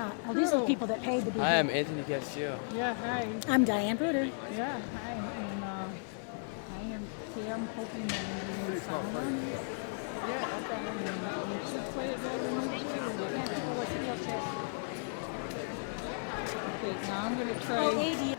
Oh, these are the people that paid to be Hi, here. I'm Anthony Castillo. Yeah, hi. I'm Diane Bruder. Yeah, hi. And I am Pam hoping that I'm doing sound on this. Yeah, okay. And you should play it better than me too. Okay, now I'm going to try. Oh, AD.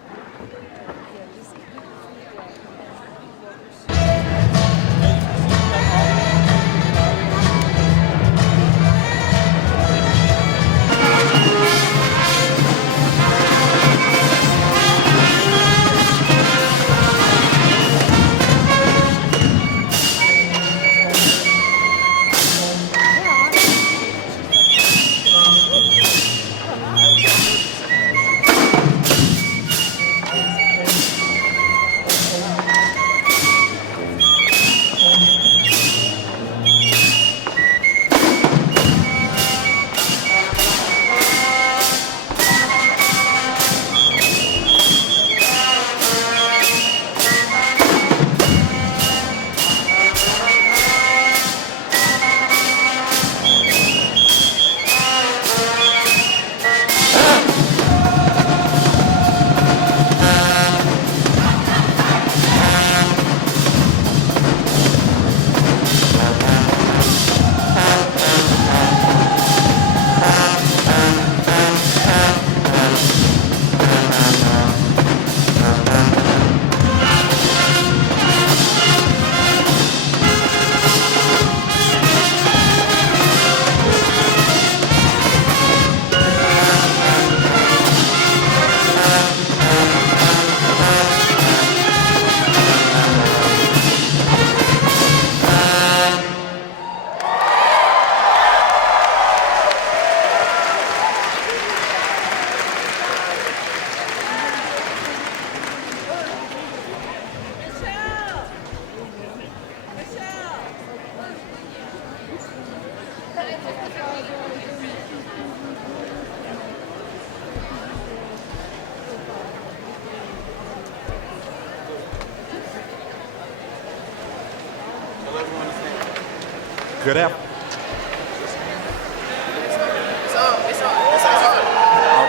Good afternoon.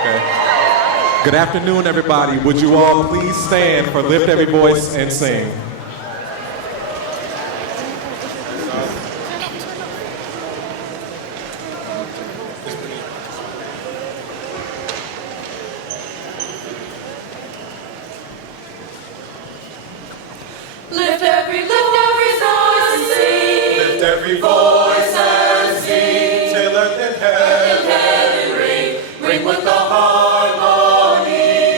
Okay. Good afternoon, everybody. Would you all please stand for Lift Every Voice and Sing? Lift every voice and sing. Lift every voice and sing. Till earth and heaven ring. ring with the harmony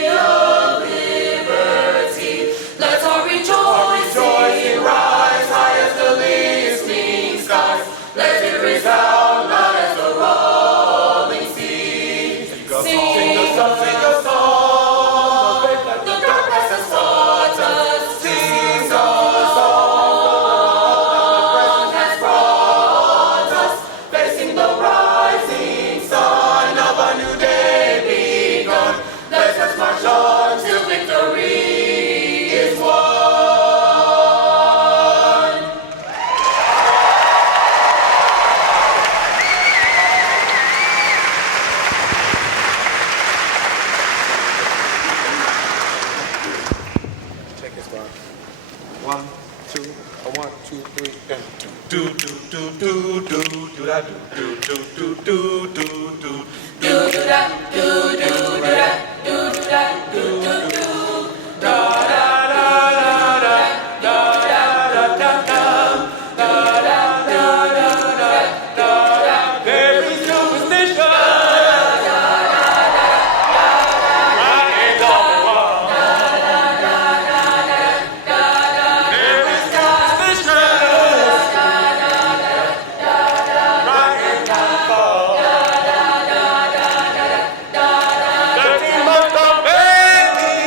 of liberty. Let our rejoicing rise high as the listening skies. Let it resound loud as the rolling sea. Sing a song, sing a song. the darkness has taught us. Sing a song. Has brought us. Facing the rising sun of a new day begun. Let us march on till victory is won. Check this one. 1, 2, 1, 2, 3, and do do do do do do da do do do do do do do. Do do da, do do do da, do do da, do do do. Very superstitious. Right on the wall. Very superstitious. Right in the fall. 13 months of baby.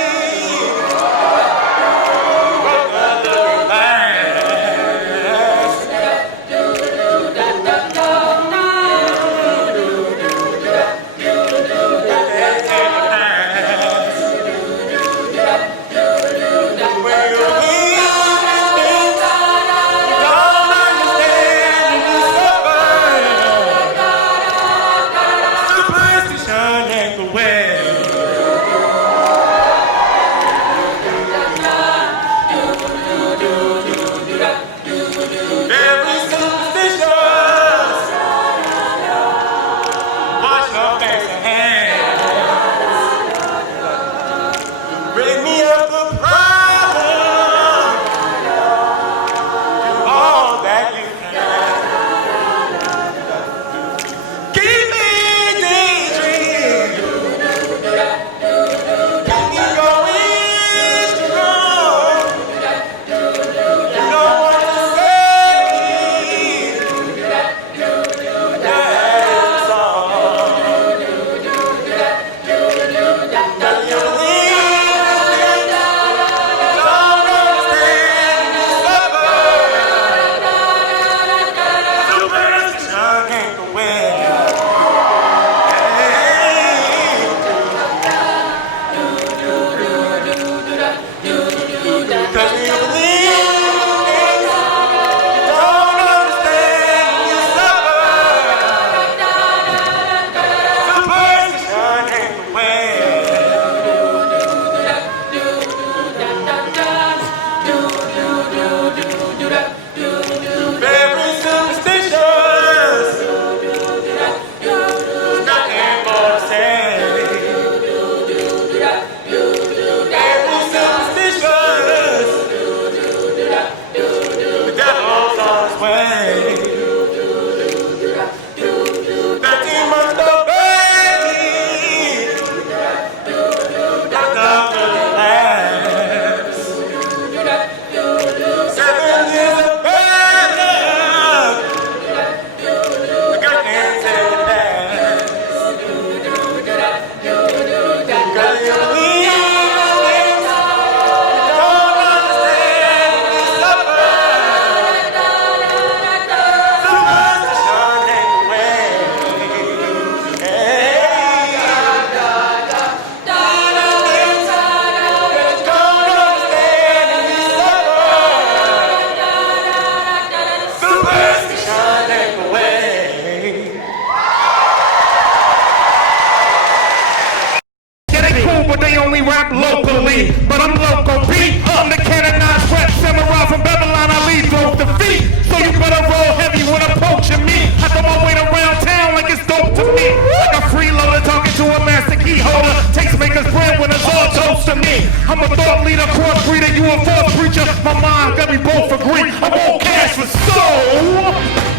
my mind got me both agree. I won't cash for soul.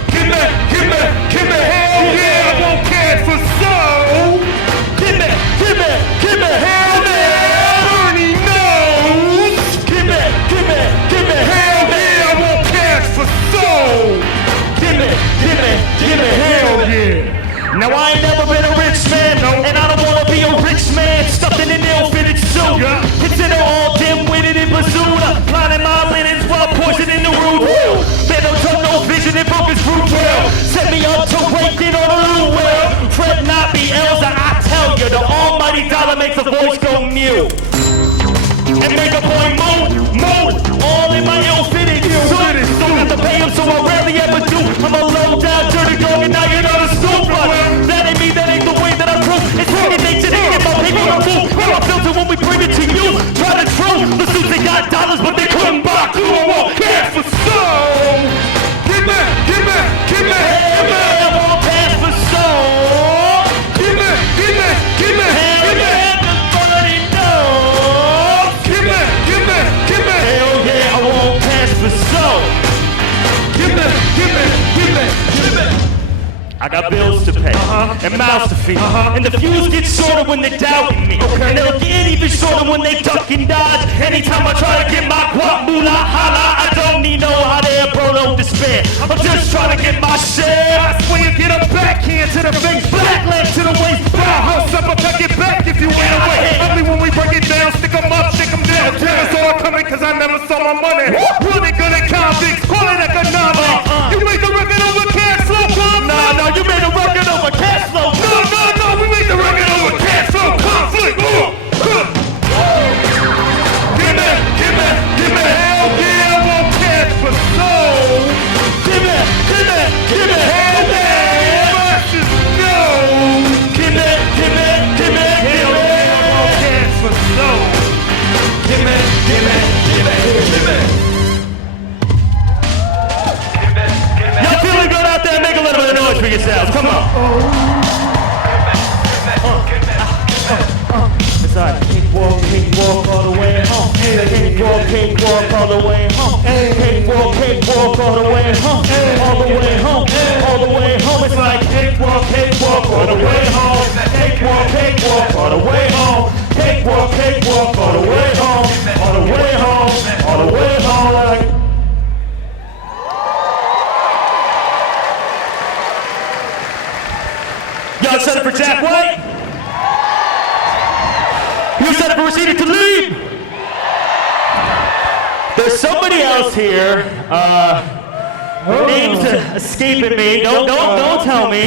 Give me, hell yeah, I won't cash for soul. Give me, hell yeah, Bernie knows. Give me, hell yeah, I won't cash for soul. Give me, hell yeah. Now I ain't never been a rich man, no. And I don't wanna be a rich man stuffed in an ill-fitted suit. Yeah. Consider all dim-witted and bazooka, blinding my linens while poisoning the root wheel. Man, no tongue, no vision, and focus fruit well. Set me up to wake it on a little well. Fret not be Elsa, I tell you, the almighty dollar makes a voice go mute. And make a boy moan, all in my ill-fitted suit. Don't have to pay him, so I rarely ever do. I'm a low-down, dirty dog, and now you're not a super. That ain't me, that ain't the way that I prove. It's second nature to get my paper approved. We're a filter when we bring it to you. Try to true, the suits they got dollars, but they couldn't buy two or more cash for soul. Give me, I won't cash for soul. Give me, hell yeah, everybody knows. Give me, hell yeah, I won't cash for soul. Give me. I got bills to pay, and mouths to feed, and the fuse gets shorter when they're doubting me, and they'll get even shorter when they duck and dodge. Anytime I try to get my guap moolah holla, I don't need no hot air, bro, no despair. I'm just trying to get my share. I swear you get a backhand to the face, black leg to the waist, bow house up, I'll take it back if you ain't away. Only when we break it down, stick 'em up, stick 'em down. That's all coming cause I never saw my money. Really good at convicts, call it economics. You make the record over cash flow, No, you made a record over cash flow. No, we made the record over cash flow conflict. Give me, hell yeah, I won't cash for soul. Give me, hell yeah, versus no. Give me, hell yeah, I won't cash for soul. Give me. Y'all feeling good out there? Make a little bit of noise for yourselves. Come on. It's like cakewalk all the way home. Cakewalk all the way home. Cakewalk all the way home. All the way home. It's like cakewalk all the way home. Cakewalk all the way home. Cakewalk all the way home. All the way home. Like. Y'all excited for Jack White? You excited for Rashida Tlaib? There's somebody else here. Her name's escaping me. Don't tell me.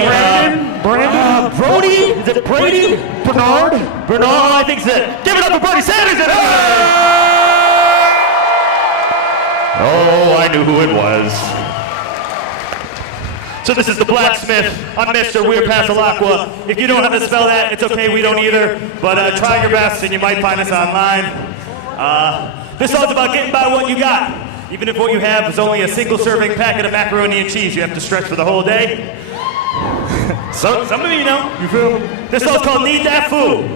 Brandon? Brody? Is it Brady? Bernard, I think so. Give it up for Brody Sanders. Oh, I knew who it was. So this is the blacksmith. I'm Mr. We're Pasalacqua. If you don't know how to spell that, it's okay, we don't either. But try your best and you might find us online. This song's about getting by what you got. Even if what you have is only a single serving packet of macaroni and cheese, you have to stretch for the whole day. Some of you know. You feel me? This song's called Need That Food.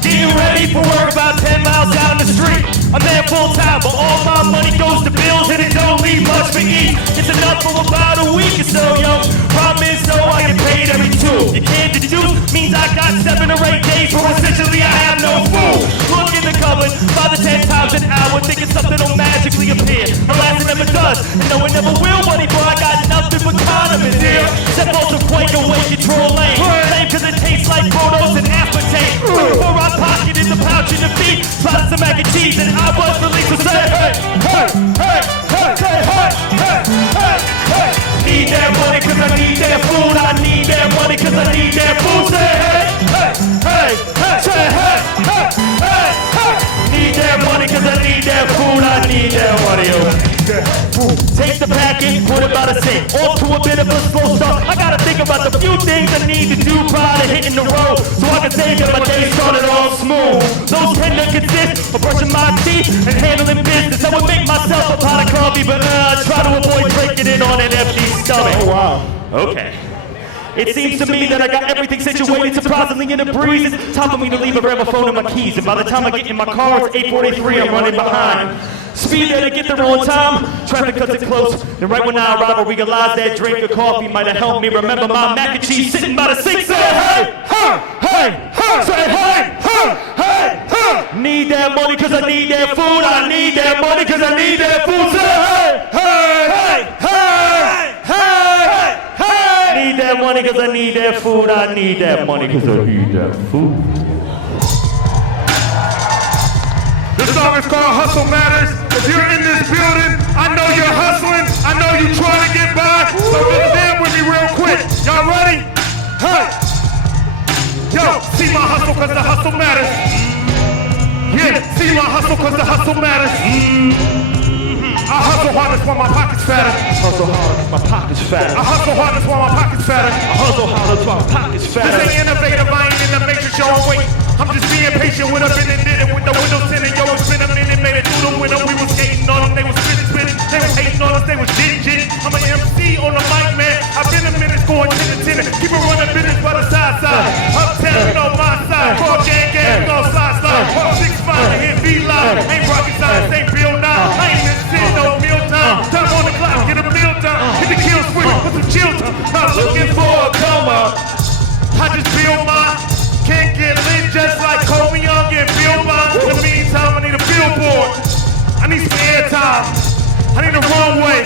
Getting ready for work about 10 miles down the street. I'm there full time, but all my money goes to bills and it don't leave much for eat. It's enough for about a week or so, yo. Problem is, though, I get paid every 2. You can't deduce, means I got 7 or 8 days, so essentially I have no food. Look in the cupboard, 5 to 10 times an hour, thinking something will magically appear. Alas, it never does, and no, it never will, buddy, boy. I got nothing but condiments here. Except for some Quaker weight control lane. Lame cause it tastes like Protos and aspartame. Before I pocket in the pouch in the feet, spotted some mac and cheese, and I was released to say, hey. Need that money cause I need that food. I need that money cause I need that food. Say hey. Say hey. Need that money cause I need that food. I need that money. Take the packet, put it by the sink. Off to a bit of a slow start. I gotta think about the few things I need to do prior to hitting the road, so I can say that my day started all smooth. Those tend to consist of brushing my teeth and handling business. I would make myself a pot of coffee, but try to avoid breaking it on an empty stomach. Oh wow. Okay. It seems to me that I got everything situated surprisingly in a breeze. It's time for me to leave a rare phone and my keys, and by the time I get in my car, it's 8:43. I'm running behind. Speed there to get there on time. Traffic cuts it close. And right when I arrive, I realize that drink of coffee might have helped me remember my mac and cheese sitting by the sink. Say hey, hey, say hey, hey. Need that money cause I need that food. I need that money cause I need that food. Say hey, hey. Need that money cause I need that food. I need that money cause I need that food. This song is called Hustle Matters. If you're in this building, I know you're hustling. I know you're trying to get by. So get down with me real quick. Y'all ready? Hey. Yo, see my hustle cause the hustle matters. Yeah, see my hustle cause the hustle matters. I hustle hardest while my pockets fatter. Hustle hard, my pockets fatter. I hustle hardest while my pockets fatter. I hustle hard, while my pockets fatter. This ain't innovative, I ain't in the matrix, y'all wait. I'm just being patient with a bit and did it with the windows tinted. Yo, it's been a minute, made it through the window. We was skating on them, they was spitting. They was hating on us, they was jitting. I'm an MC on the mic, man. I've been a minute going 10 to 10. Keep it running business by the side. Uptown, you know my side. Call gang, no slide. 6'5" and hit V-Line. Ain't rocket science, ain't Bill Nye. I ain't missing no meal time. Time on the clock, get a meal time. Hit the kill switch, put some chill time. Not looking for a coma. I just feel mine. Can't get lit just like Kobe Young and Bill Bond. In the meantime, I need a billboard. I need some airtime. I need a runway.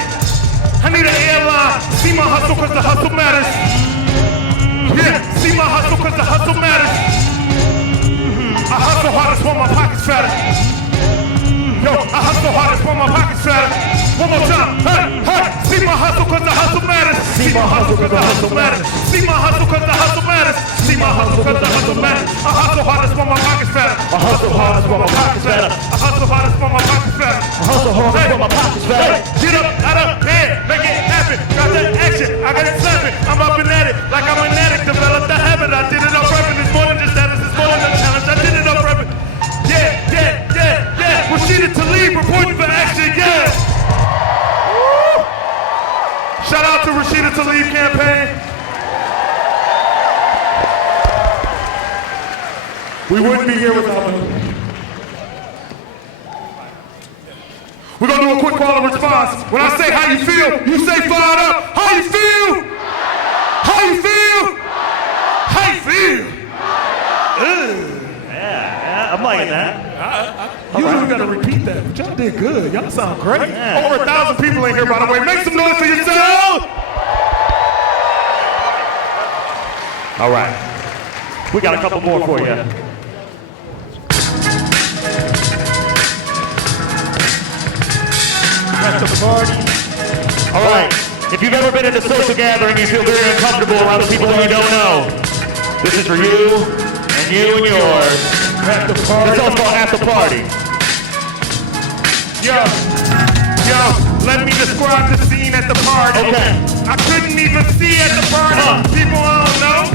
I need an airline. See my hustle cause the hustle matters. Yeah, see my hustle cause the hustle matters. I hustle hardest while my pockets fatter. Yo, I hustle hardest while my pockets fatter. One more time. Hey. See my hustle cause the hustle matters. See my hustle cause the hustle matters. See my hustle cause the hustle matters. See my hustle cause the hustle matters. I hustle hardest while my pockets fatter. I hustle hardest while my pockets fatter. I hustle hardest while my pockets fatter. I hustle hardest while my pockets fatter. Get up out of bed, make it happen. Got that action, I got it slapping. I'm up and at it like I'm an addict. Developed the habit, I did it up rapping. This morning just status, this morning the challenge. I did it up rapping. Yeah. Rashida Tlaib reporting for action, yeah. Woo! Shout out to Rashida Tlaib campaign. We wouldn't be here without them. We're gonna do a quick call and response. When I say how you feel, you say fired up. How you feel? How you feel? How you feel? Yeah, I'm liking that. Usually we gotta repeat that, but y'all did good. Y'all sound great. Over 1,000 people in here, by the way. Make some noise for yourself. All right, we got a couple more for you. At the party. All right, if you've ever been at a social gathering, you feel very uncomfortable around the people that you don't know. This is for you and yours. At the party. It's also called At the Party. Yo, let me describe the scene at the party. Okay. I couldn't even see at the party. People I don't know.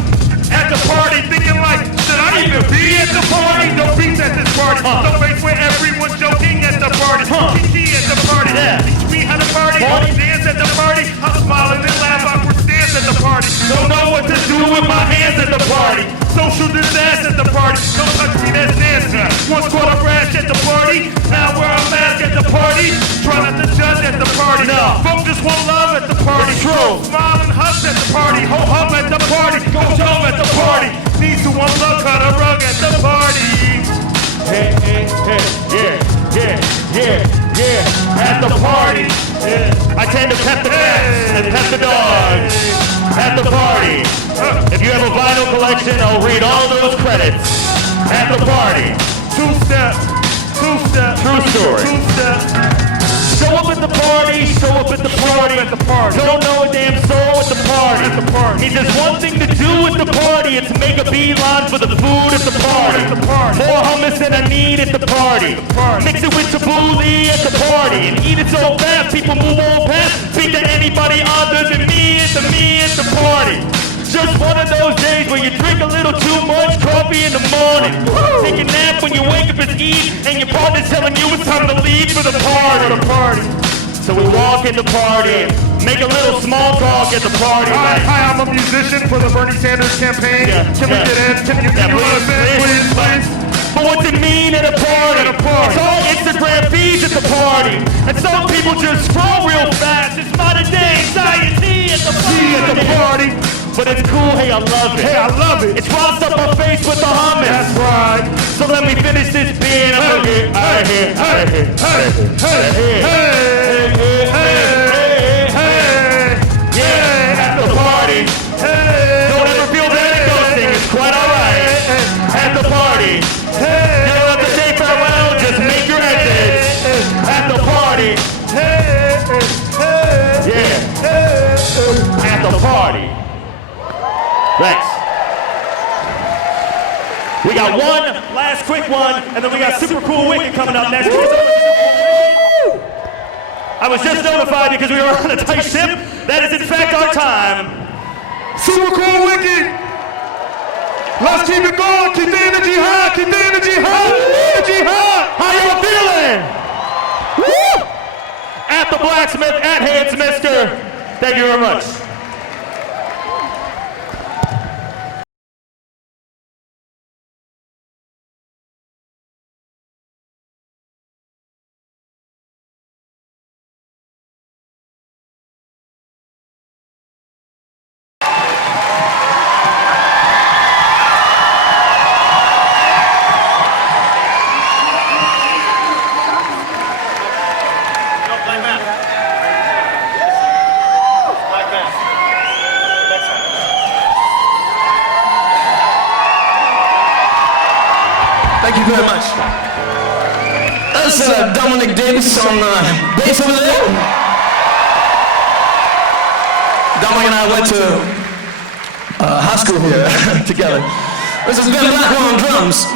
At the party thinking like, should I even be at the party? No beats at this party. No face where everyone's joking at the party. Kiki at the party. Teach me how to party. Dance at the party. I'm smiling and laugh awkward stance at the party. Don't know what to do with my hands at the party. Social disaster at the party. Don't touch me, that's nasty. Once caught a rash at the party. Now wear a mask at the party. Try not to judge at the party. No. Folks just want love at the party. True. Smile and hush at the party. Ho hum at the party. Go jump at the party. Need to unplug, cut a rug at the party. Hey, yeah. At the party. I tend to pet the cats and pet the dogs. At the party. If you have a vinyl collection, I'll read all those credits. At the party. Two-step. True story. Two-step. Show up at the party, show up at the party. Don't know a damn soul at the party. Need just one thing to do at the party. It's make a beeline for the food at the party. More hummus than I need at the party. Mix it with tabbouleh at the party. And eat it so fast, people move on past. Speak to anybody other than me at the party. Just one of those days where you drink a little too much coffee in the morning. Take a nap when you wake up and eat, and your partner's telling you it's time to leave for the party. So we walk in the party, make a little small talk at the party. Hi, I'm a musician for the Bernie Sanders campaign. Can we get in? Can you please? But what's it mean at a party? It's all Instagram feeds at the party. party. And some people just scroll real fast. It's modern day anxiety at the party. But it's cool, hey, I love it. Hey, I love it. It's crossed up my face with the hummus. That's right. So let me finish this being. I'm gonna get out of here, out of here, out of here, out of here. Hey, yeah, at the party. Don't ever feel bad at ghosting. It's quite alright. At the party. You don't have to say farewell, just make your exit. At the party. Yeah. At the party. Thanks. We got one last quick one, and then we got Super Cool Wicked coming up next. I was just notified because we were on a tight ship. That is in fact our time. Super Cool Wicked. Let's keep it going. Keep the energy high. Keep the energy high. Energy high. How y'all feeling? Woo! At the Blacksmith, at Hands Mister. Thank you very much. Thank you very much. That's Dominic Davis on bass over there. Dominic and I went to high school here together. This is Ben Blackwell on drums.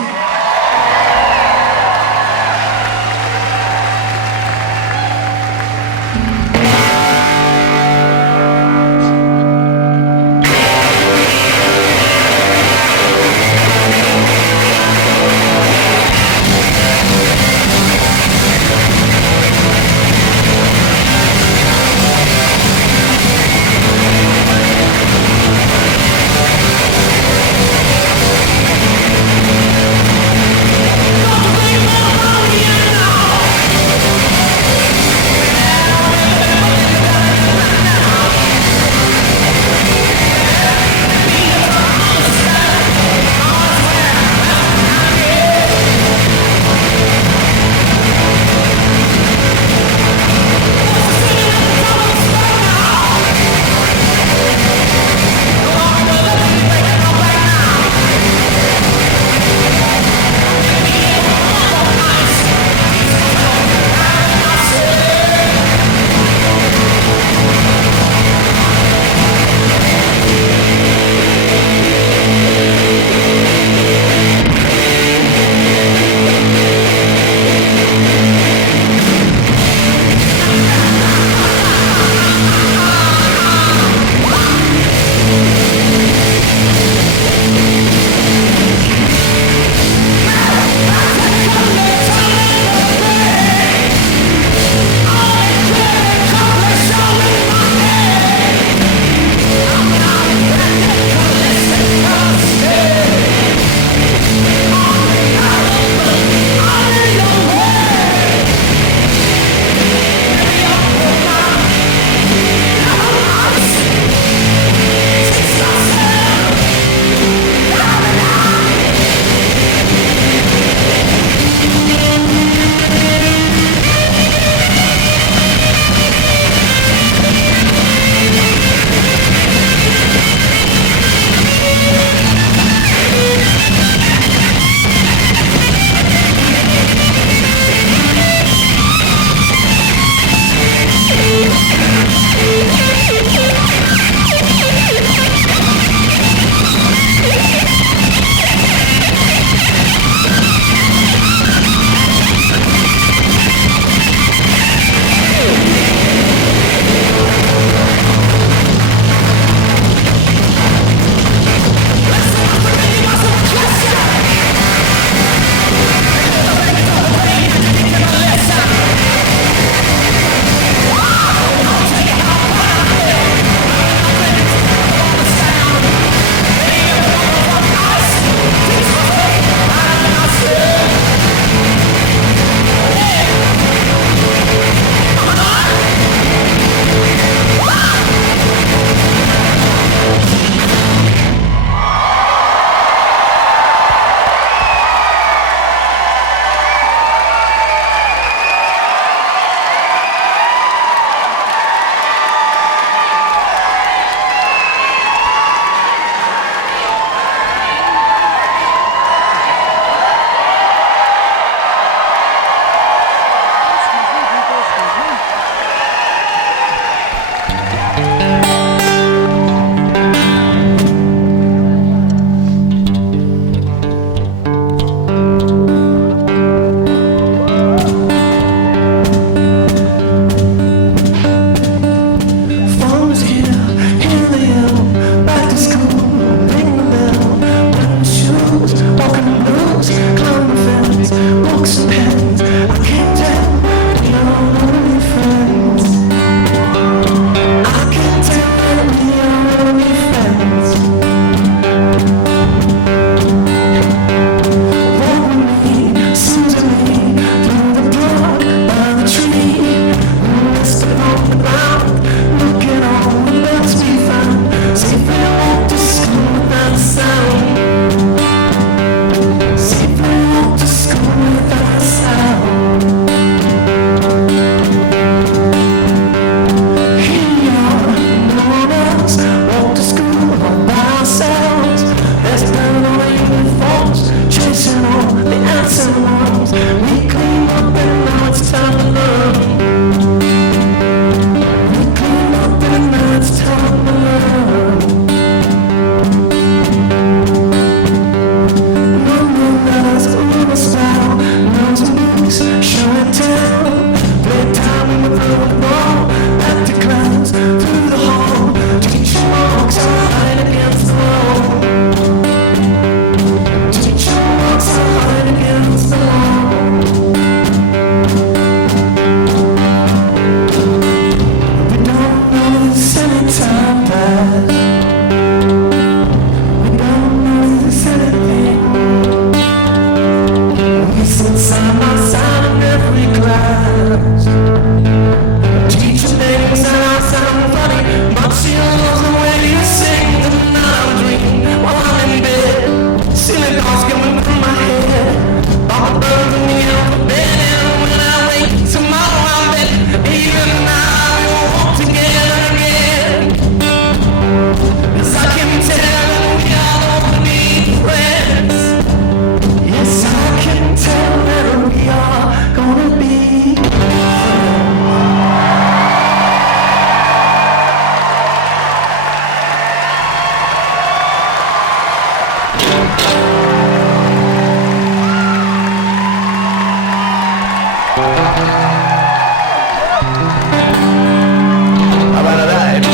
Alright.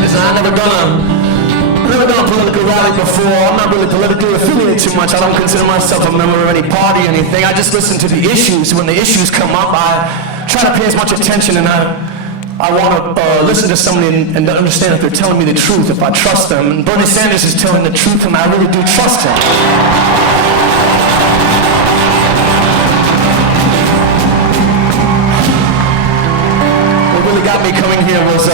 Listen, I've never done a political rally before. I'm not really politically affiliated too much. I don't consider myself a member of any party or anything. I just listen to the issues. When the issues come up, I try to pay as much attention, and I want to listen to somebody and understand if they're telling me the truth, if I trust them. And Bernie Sanders is telling the truth, and I really do trust him. What really got me coming here was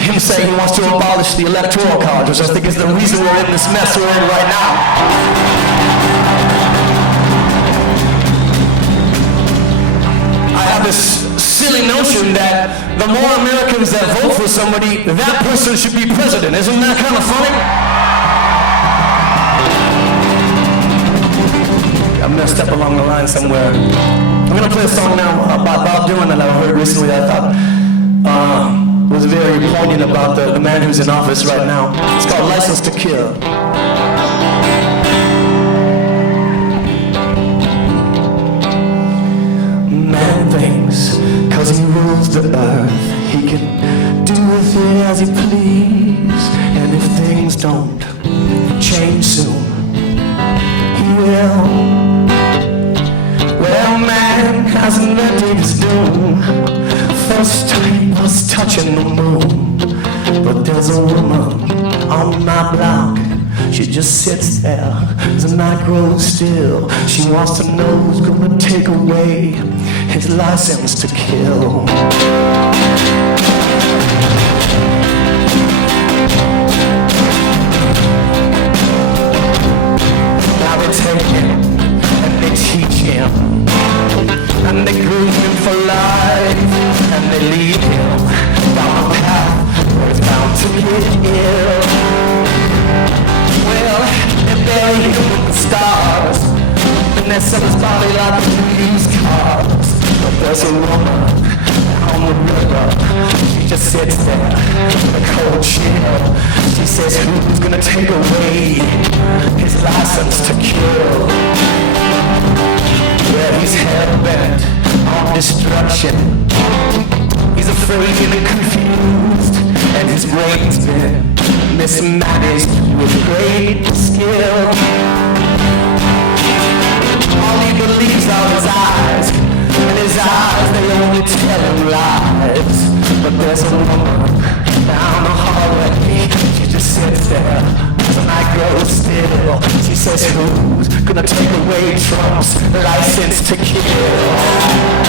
him saying he wants to abolish the Electoral College, which I think is the reason we're in this mess we're in right now. I have this silly notion that the more Americans that vote for somebody, that person should be president. Isn't that kind of funny? I messed up along the line somewhere. I'm going to play a song now by Bob Dylan that I heard recently that I thought was very poignant about the man who's in office right now. It's called License to Kill. Man thinks 'cause he rules the earth, he can do with it as he please. And if things don't change soon, he will. Well, man has invented his doom. First he was touching the moon, but there's a woman on my block. She just sits there as the night grows still. She wants to know who's gonna take away his license to kill. Now they take him and they teach him, and they groom him for life, and they lead him down a path where he's bound to get ill. Well, they bury him with the stars, and they sell his body like used cars. But there's a woman on the river. She just sits there in a cold chill. She says, who's gonna take away his license to kill? Yeah, he's hell-bent on destruction. He's afraid and confused, and his brain's been mismanaged with great skill. All he believes are his eyes, and his eyes, they only tell him lies. But there's a woman down the hallway. She just sits there as the night grows still. She says, who's gonna take away Trump's license to kill?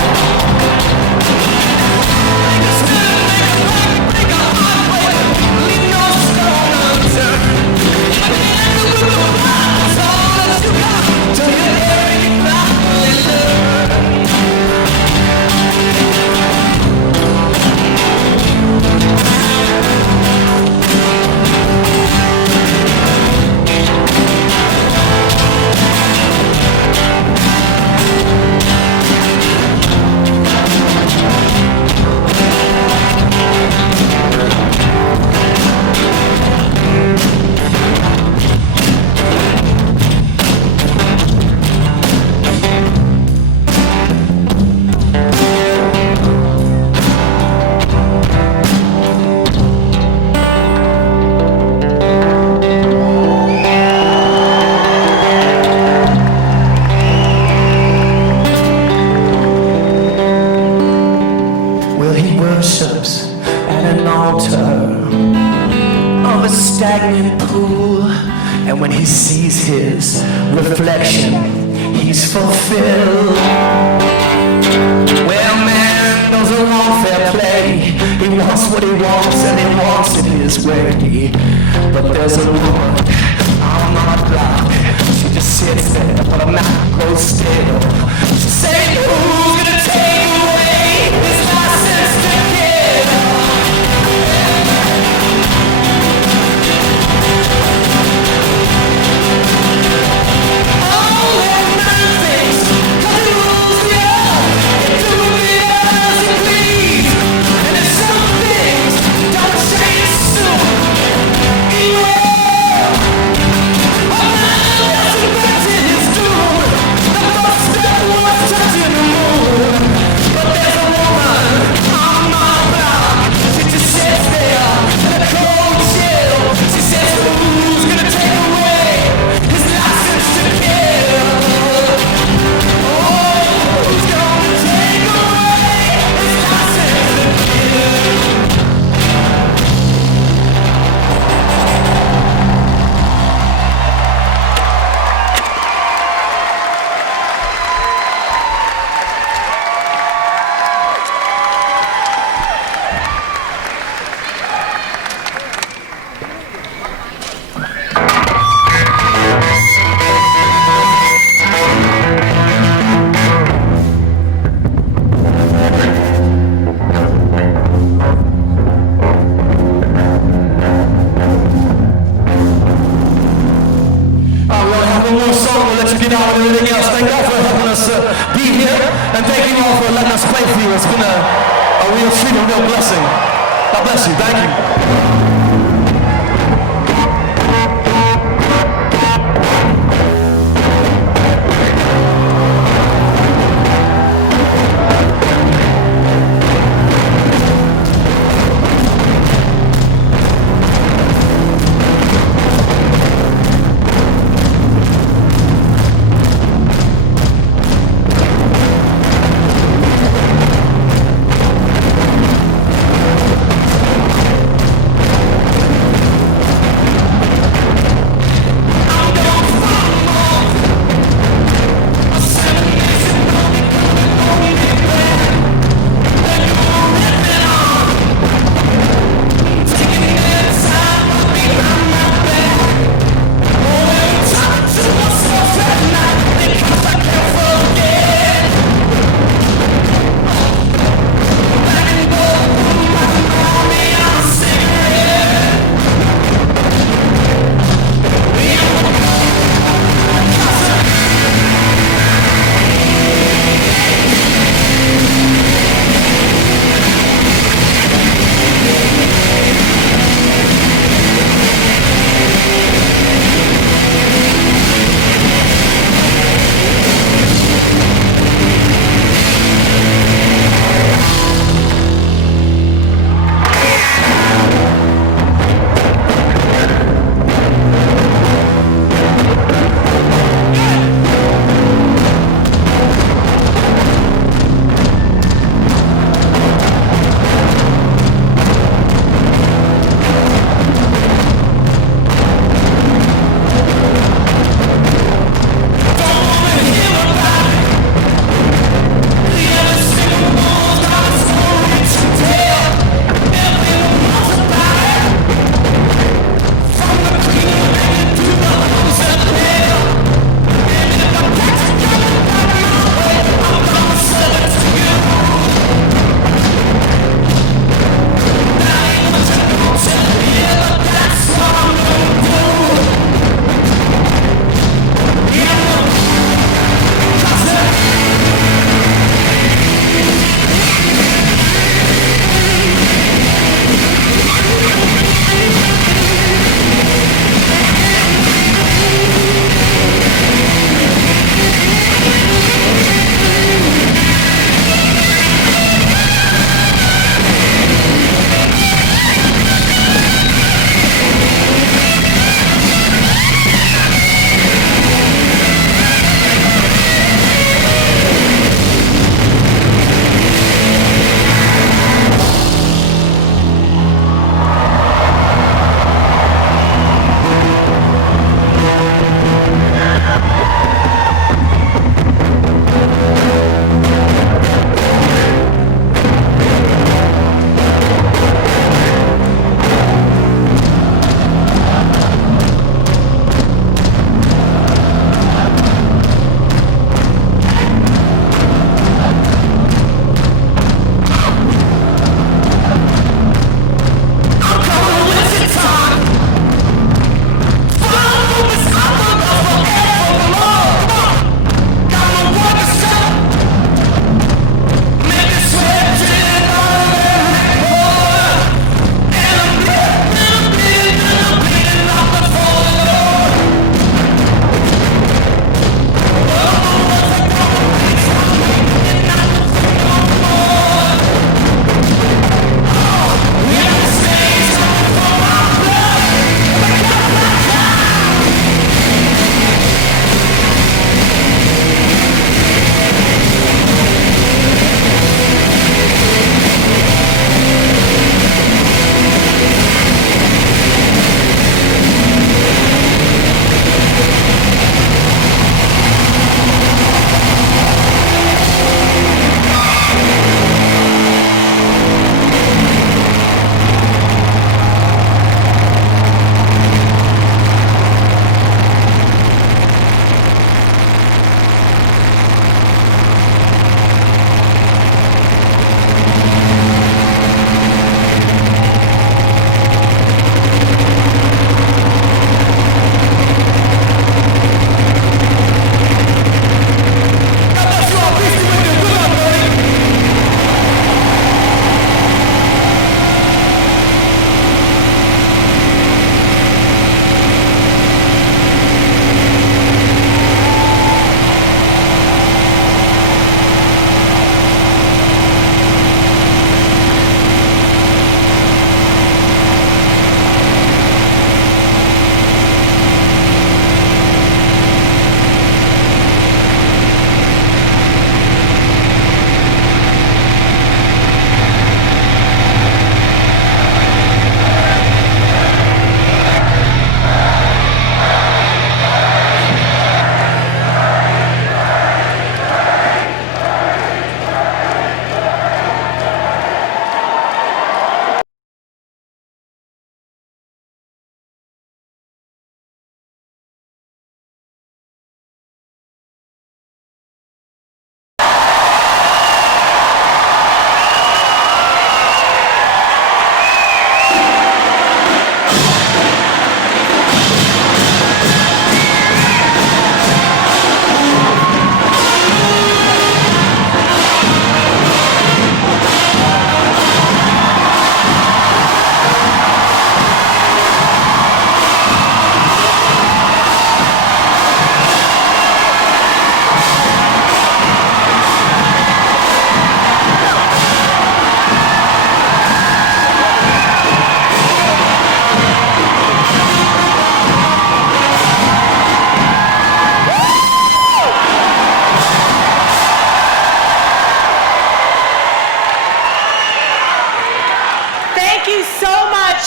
Stagnant pool, and when he sees his reflection, he's fulfilled. Well, man doesn't want fair play. He wants what he wants, and he wants it his way. But there's a woman on my block. She just sits there while the night grows still. She says, who's gonna take away his license to kill? What And thank you all for letting us play for you. It's been a real treat, a real blessing. God bless you. Thank you.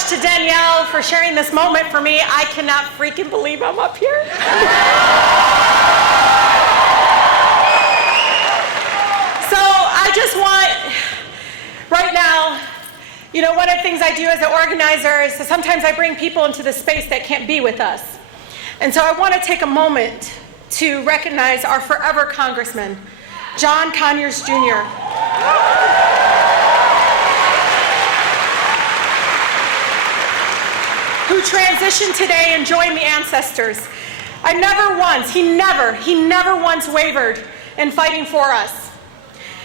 much to Danielle for sharing this moment for me. I cannot freaking believe I'm up here. So I just want, right now, you know, one of the things I do as an organizer is that sometimes I bring people into the space that can't be with us. And so I want to take a moment to recognize our forever Congressman, John Conyers Jr. who transitioned today and joined the ancestors. He never once wavered in fighting for us.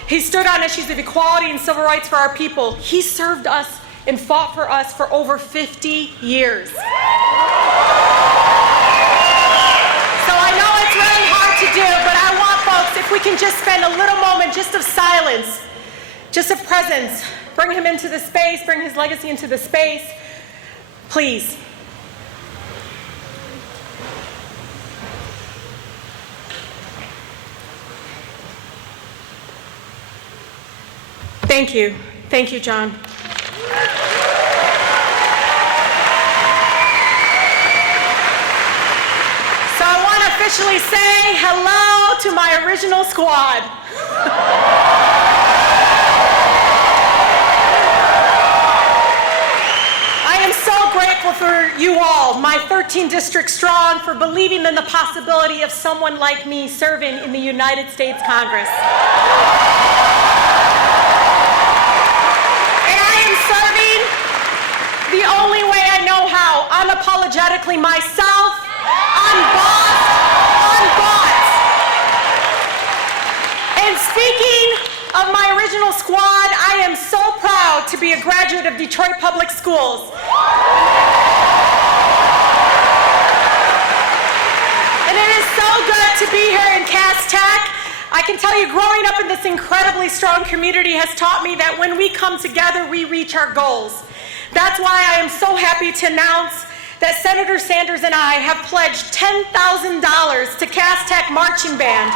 He stood on issues of equality and civil rights for our people. He served us and fought for us for over 50 years. So I know it's really hard to do, but I want folks, if we can just spend a little moment just of silence, just of presence, bring him into the space, bring his legacy into the space, please. Thank you. Thank you, John. So I want to officially say hello to my original squad. I am so grateful for you all, my 13 districts strong, for believing in the possibility of someone like me serving in the United States Congress. The only way I know how, unapologetically myself, unbought. And speaking of my original squad, I am so proud to be a graduate of Detroit Public Schools. And it is so good to be here in Cass Tech. I can tell you, growing up in this incredibly strong community has taught me that when we come together, we reach our goals. That's why I am so happy to announce that Senator Sanders and I have pledged $10,000 to Cass Tech Marching Band.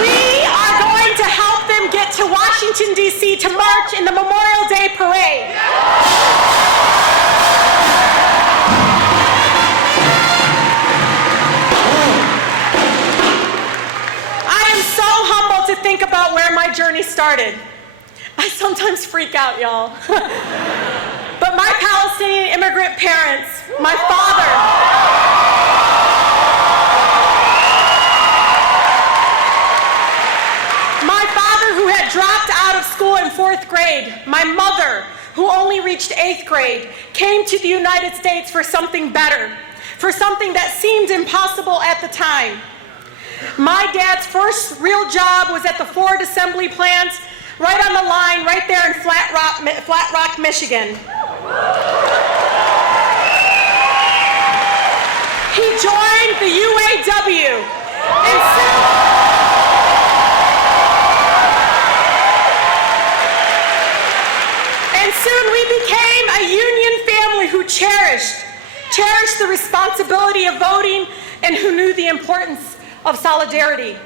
We are going to help them get to Washington, D.C. to march in the Memorial Day Parade. To think about where my journey started. I sometimes freak out, y'all. But my Palestinian immigrant parents, my father, who had dropped out of school in 4th grade, my mother, who only reached 8th grade, came to the United States for something better, for something that seemed impossible at the time. My dad's first real job was at the Ford assembly plant, right on the line, right there in Flat Rock, Michigan. He joined the UAW, and soon we became a union family who cherished the responsibility of voting and who knew the importance of solidarity.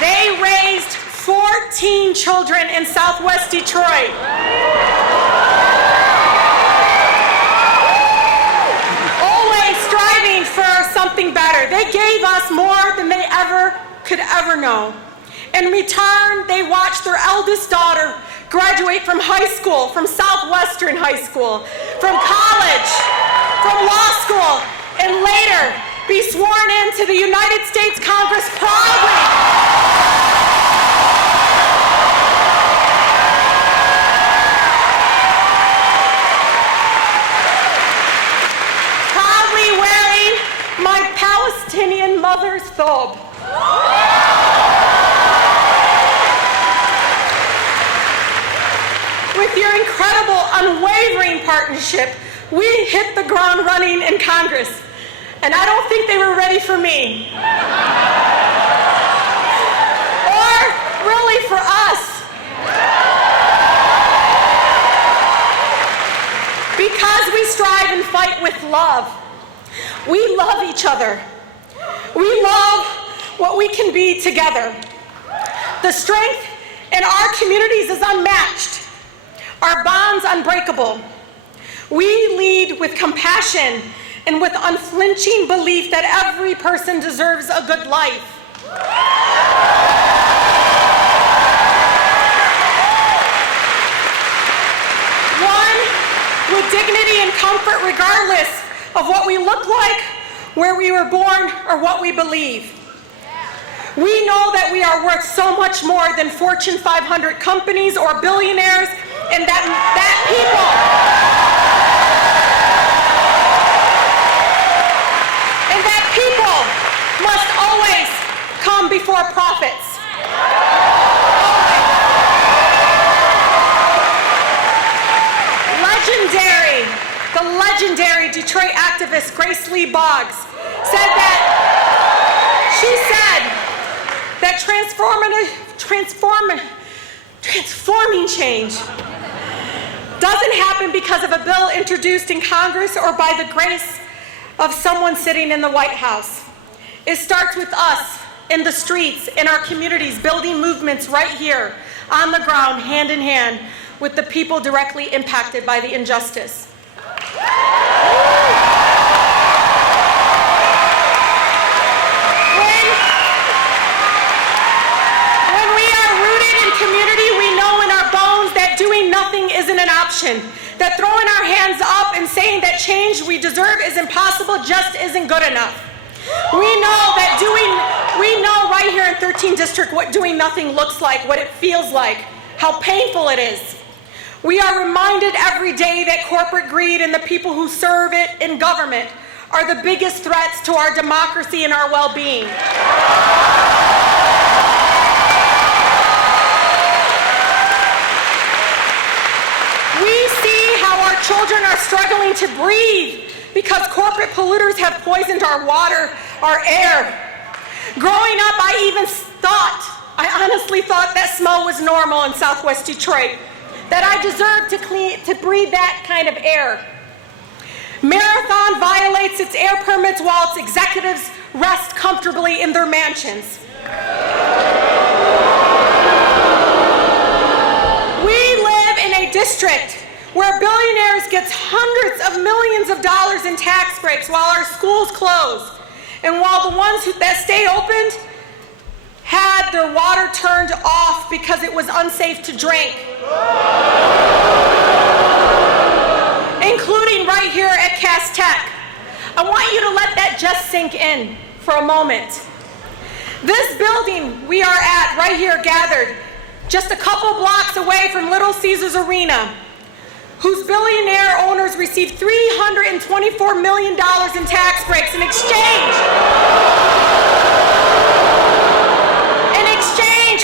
They raised 14 children in Southwest Detroit. Always striving for something better. They gave us more than they could ever know. In return, they watched their eldest daughter graduate from high school, from Southwestern High School, from college, from law school, and later be sworn into the United States Congress proudly. Proudly wearing my Palestinian mother's thobe. With your incredible, unwavering partnership, we hit the ground running in Congress. And I don't think they were ready for me. Or really for us. strive and fight with love. We love each other. We love what we can be together. The strength in our communities is unmatched. Our bonds unbreakable. We lead with compassion and with unflinching belief that every person deserves a good life. One with dignity and comfort regardless of what we look like, where we were born, or what we believe. We know that we are worth so much more than Fortune 500 companies or billionaires, and that people must always come before profits. The legendary Detroit activist Grace Lee Boggs said that transforming change doesn't happen because of a bill introduced in Congress or by the grace of someone sitting in the White House. It starts with us in the streets, in our communities, building movements right here on the ground, hand in hand with the people directly impacted by the injustice. When we are rooted in community, we know in our bones that doing nothing isn't an option, that throwing our hands up and saying that change we deserve is impossible just isn't good enough. We know right here in 13th District what doing nothing looks like, what it feels like, how painful it is. We are reminded every day that corporate greed and the people who serve it in government are the biggest threats to our democracy and our well-being. We see how our children are struggling to breathe because corporate polluters have poisoned our water, our air. Growing up, I honestly thought that smell was normal in Southwest Detroit, that I deserved to breathe that kind of air. Marathon violates its air permits while its executives rest comfortably in their mansions. We live in a district where billionaires get hundreds of millions of dollars in tax breaks while our schools close, and while the ones that stay opened had their water turned off because it was unsafe to drink. Including right here at Cass Tech. I want you to let that just sink in for a moment. This building we are at right here gathered just a couple blocks away from Little Caesars Arena, whose billionaire owners received $324 million in tax breaks in exchange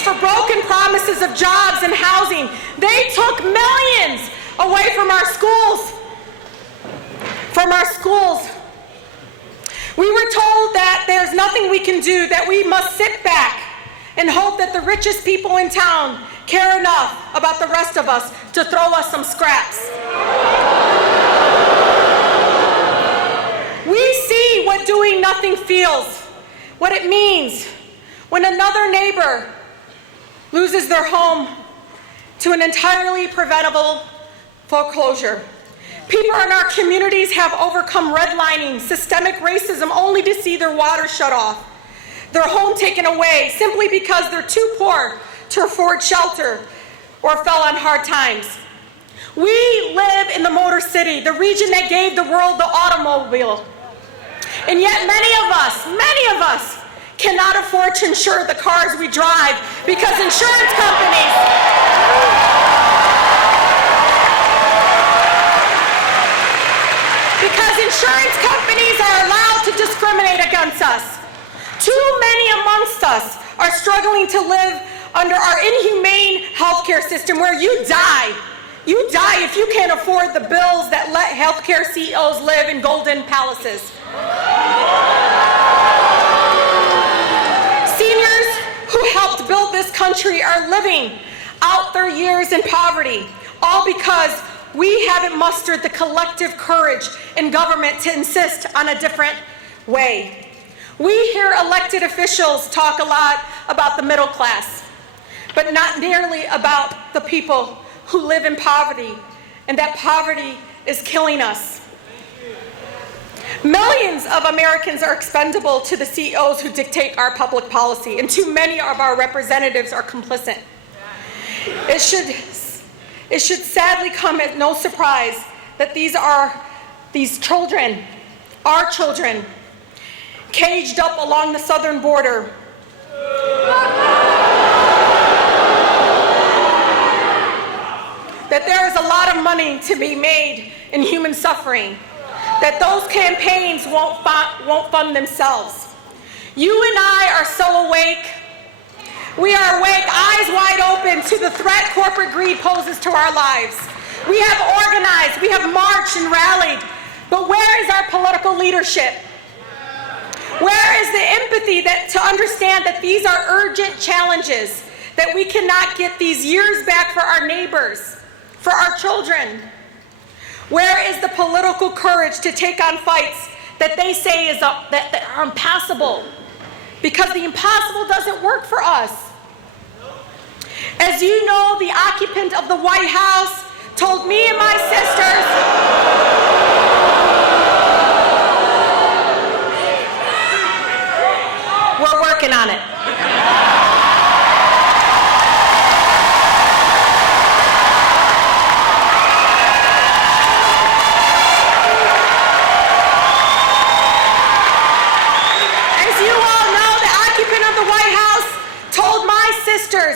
for broken promises of jobs and housing. They took millions away from our schools. We were told that there's nothing we can do, that we must sit back and hope that the richest people in town care enough about the rest of us to throw us some scraps. We see what doing nothing feels, what it means when another neighbor loses their home to an entirely preventable foreclosure. People in our communities have overcome redlining, systemic racism, only to see their water shut off, their home taken away, simply because they're too poor to afford shelter or fell on hard times. We live in the Motor City, the region that gave the world the automobile. And yet many of us cannot afford to insure the cars we drive because insurance companies are allowed to discriminate against us. Too many amongst us are struggling to live under our inhumane healthcare system where you die. You die if you can't afford the bills that let healthcare CEOs live in golden palaces. Seniors who helped build this country are living out their years in poverty, all because we haven't mustered the collective courage in government to insist on a different way. We hear elected officials talk a lot about the middle class, but not nearly about the people who live in poverty, and that poverty is killing us. Millions of Americans are expendable to the CEOs who dictate our public policy, and too many of our representatives are complicit. It should sadly come as no surprise that these children, our children, caged up along the southern border, that there is a lot of money to be made in human suffering, that those campaigns won't fund themselves. You and I are so awake. We are awake, eyes wide open to the threat corporate greed poses to our lives. We have organized, we have marched and rallied, but where is our political leadership? Where is the empathy to understand that these are urgent challenges, that we cannot get these years back for our neighbors, for our children? Where is the political courage to take on fights that they say that are impassable? Because the impossible doesn't work for us. As you know, the occupant of the White House told me and my sisters, we're working on it.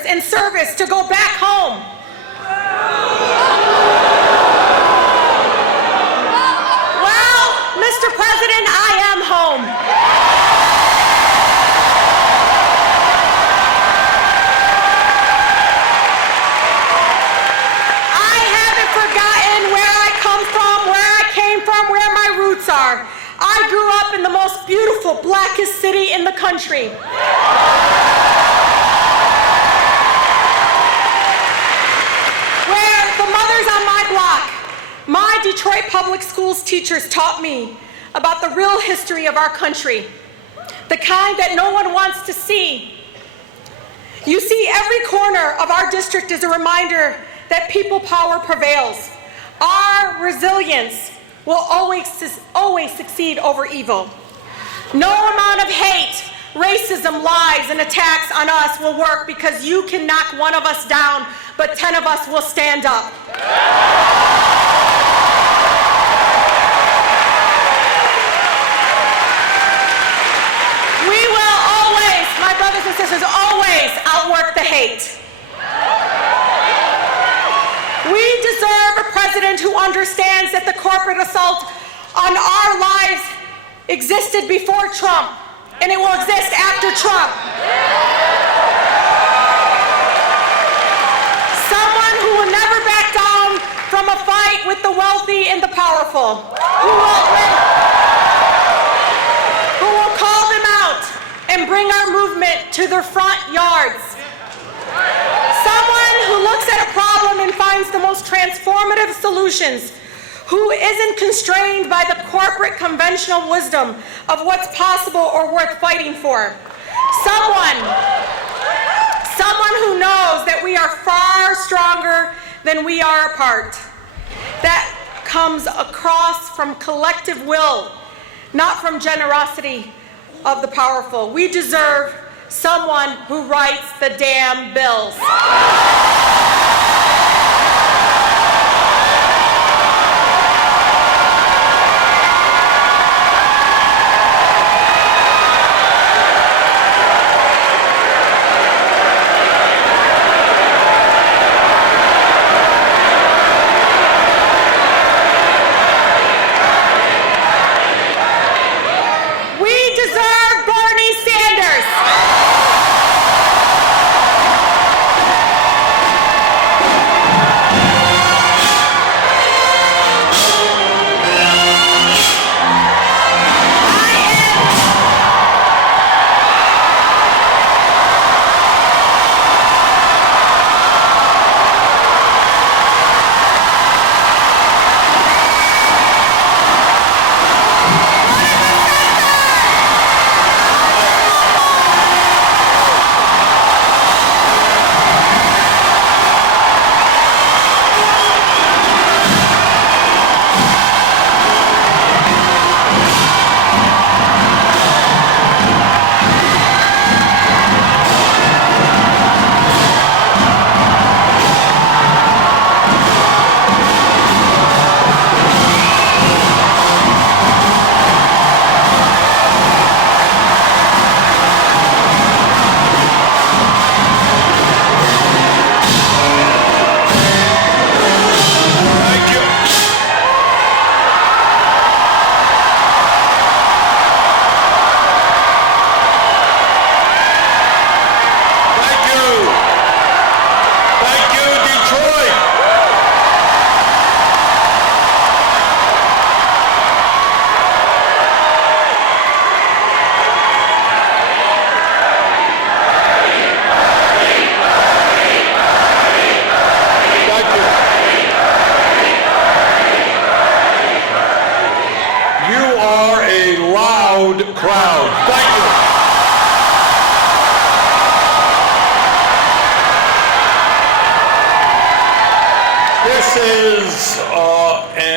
In service to go back home. Well, Mr. President, I am home. I haven't forgotten where I come from, where I came from, where my roots are. I grew up in the most beautiful, blackest city in the country. My Detroit Public Schools teachers taught me about the real history of our country, the kind that no one wants to see. You see, every corner of our district is a reminder that people power prevails. Our resilience will always succeed over evil. No amount of hate, racism, lies, and attacks on us will work, because you can knock one of us down, but 10 of us will stand up. We will always, my brothers and sisters, always outwork the hate. We deserve a president who understands that the corporate assault on our lives existed before Trump, and it will exist after Trump. Someone who will never back down from a fight with the wealthy and the powerful, who will call them out and bring our movement to their front yards. Someone who looks at a problem and finds the most transformative solutions, who isn't constrained by the corporate conventional wisdom of what's possible or worth fighting for. Someone who knows that we are far stronger than we are apart. That comes across from collective will, not from generosity of the powerful. We deserve someone who writes the damn bills.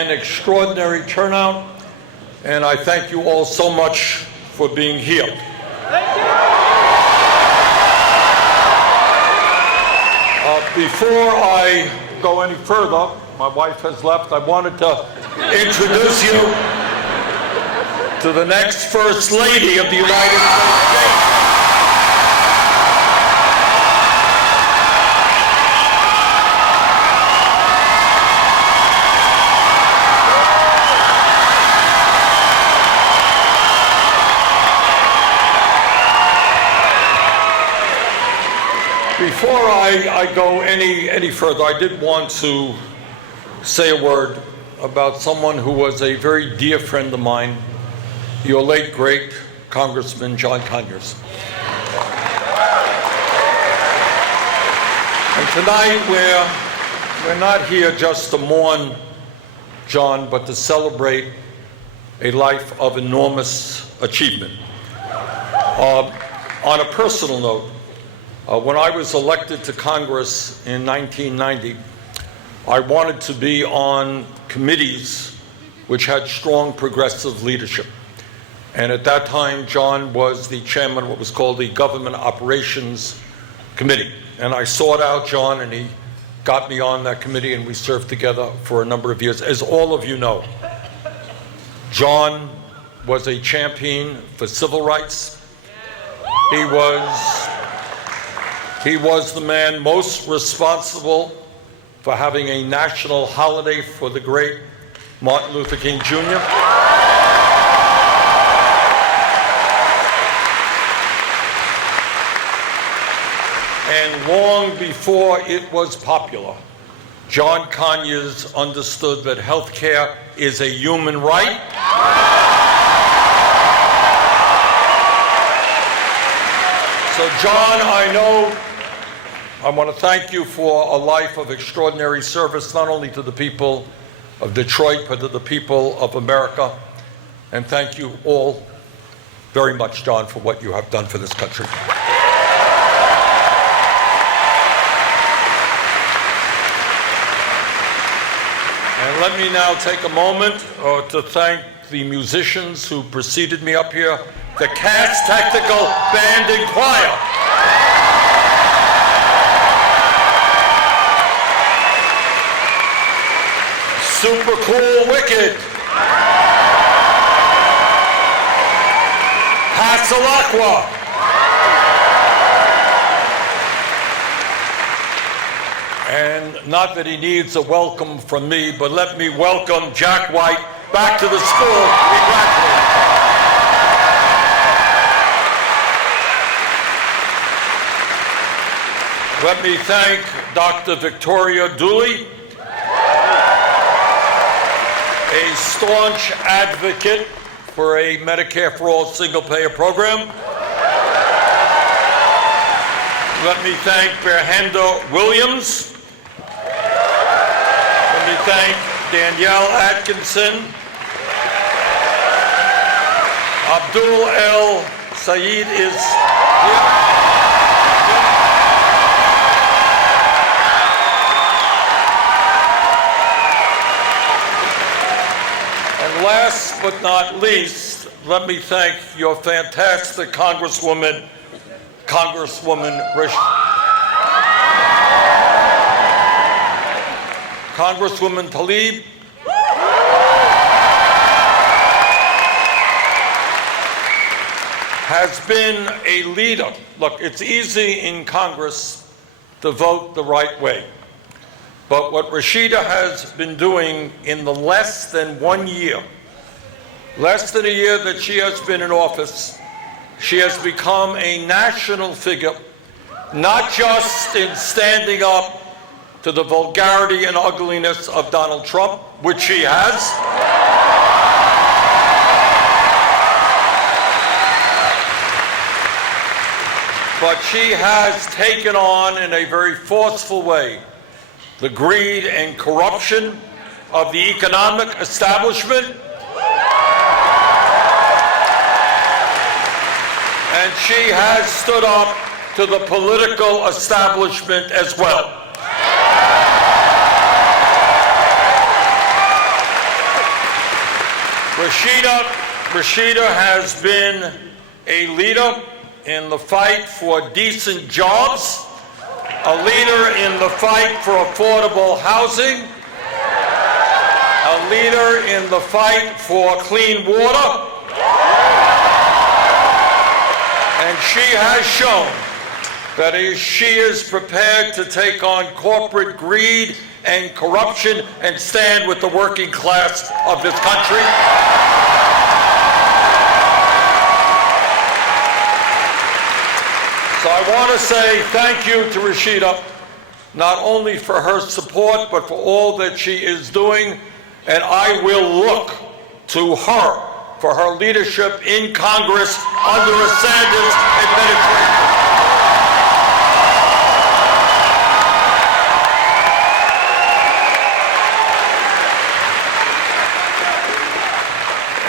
an extraordinary turnout, and I thank you all so much for being here. Before I go any further, my wife has left, I wanted to introduce you to the next First Lady of the United States. Before I go any further, I did want to say a word about someone who was a very dear friend of mine, your late, great Congressman John Conyers. And tonight we're not here just to mourn John, but to celebrate a life of enormous achievement. On a personal note, when I was elected to Congress in 1990, I wanted to be on committees which had strong progressive leadership. And at that time, John was the chairman of what was called the Government Operations Committee. And I sought out John, and he got me on that committee, and we served together for a number of years. As all of you know, John was a champion for civil rights. He was the man most responsible for having a national holiday for the great Martin Luther King Jr. And long before it was popular, John Conyers understood that health care is a human right. So John, I want to thank you for a life of extraordinary service, not only to the people of Detroit, but to the people of America. And thank you all very much, John, for what you have done for this country. And let me now take a moment to thank the musicians who preceded me up here, the Cats Technical Band and Choir. Super Cool Wicked. Hasselaqua. And not that he needs a welcome from me, but let me welcome Jack White back to the school he graduated. Let me thank Dr. Victoria Dooley, a staunch advocate for a Medicare for All single-payer program. Let me thank Berhenda Williams. Let me thank Danielle Atkinson, Abdul El Sayed is here. Last but not least, let me thank your fantastic Congresswoman Tlaib. Has been a leader. Look, it's easy in Congress to vote the right way. But what Rashida has been doing in the less than 1 year, less than a year that she has been in office, she has become a national figure, not just in standing up to the vulgarity and ugliness of Donald Trump, which she has, but she has taken on in a very forceful way the greed and corruption of the economic establishment. And she has stood up to the political establishment as well. Rashida has been a leader in the fight for decent jobs, a leader in the fight for affordable housing, a leader in the fight for clean water, and she has shown that she is prepared to take on corporate greed and corruption and stand with the working class of this country. So I want to say thank you to Rashida, not only for her support, but for all that she is doing, and I will look to her for her leadership in Congress under a Sanders administration.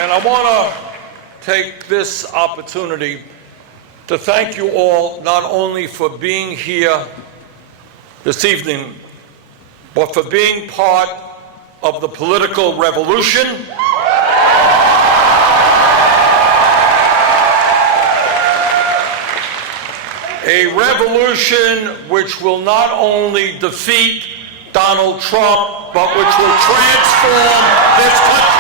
And I want to take this opportunity to thank you all, not only for being here this evening, but for being part of the political revolution. A revolution which will not only defeat Donald Trump, but which will transform this country.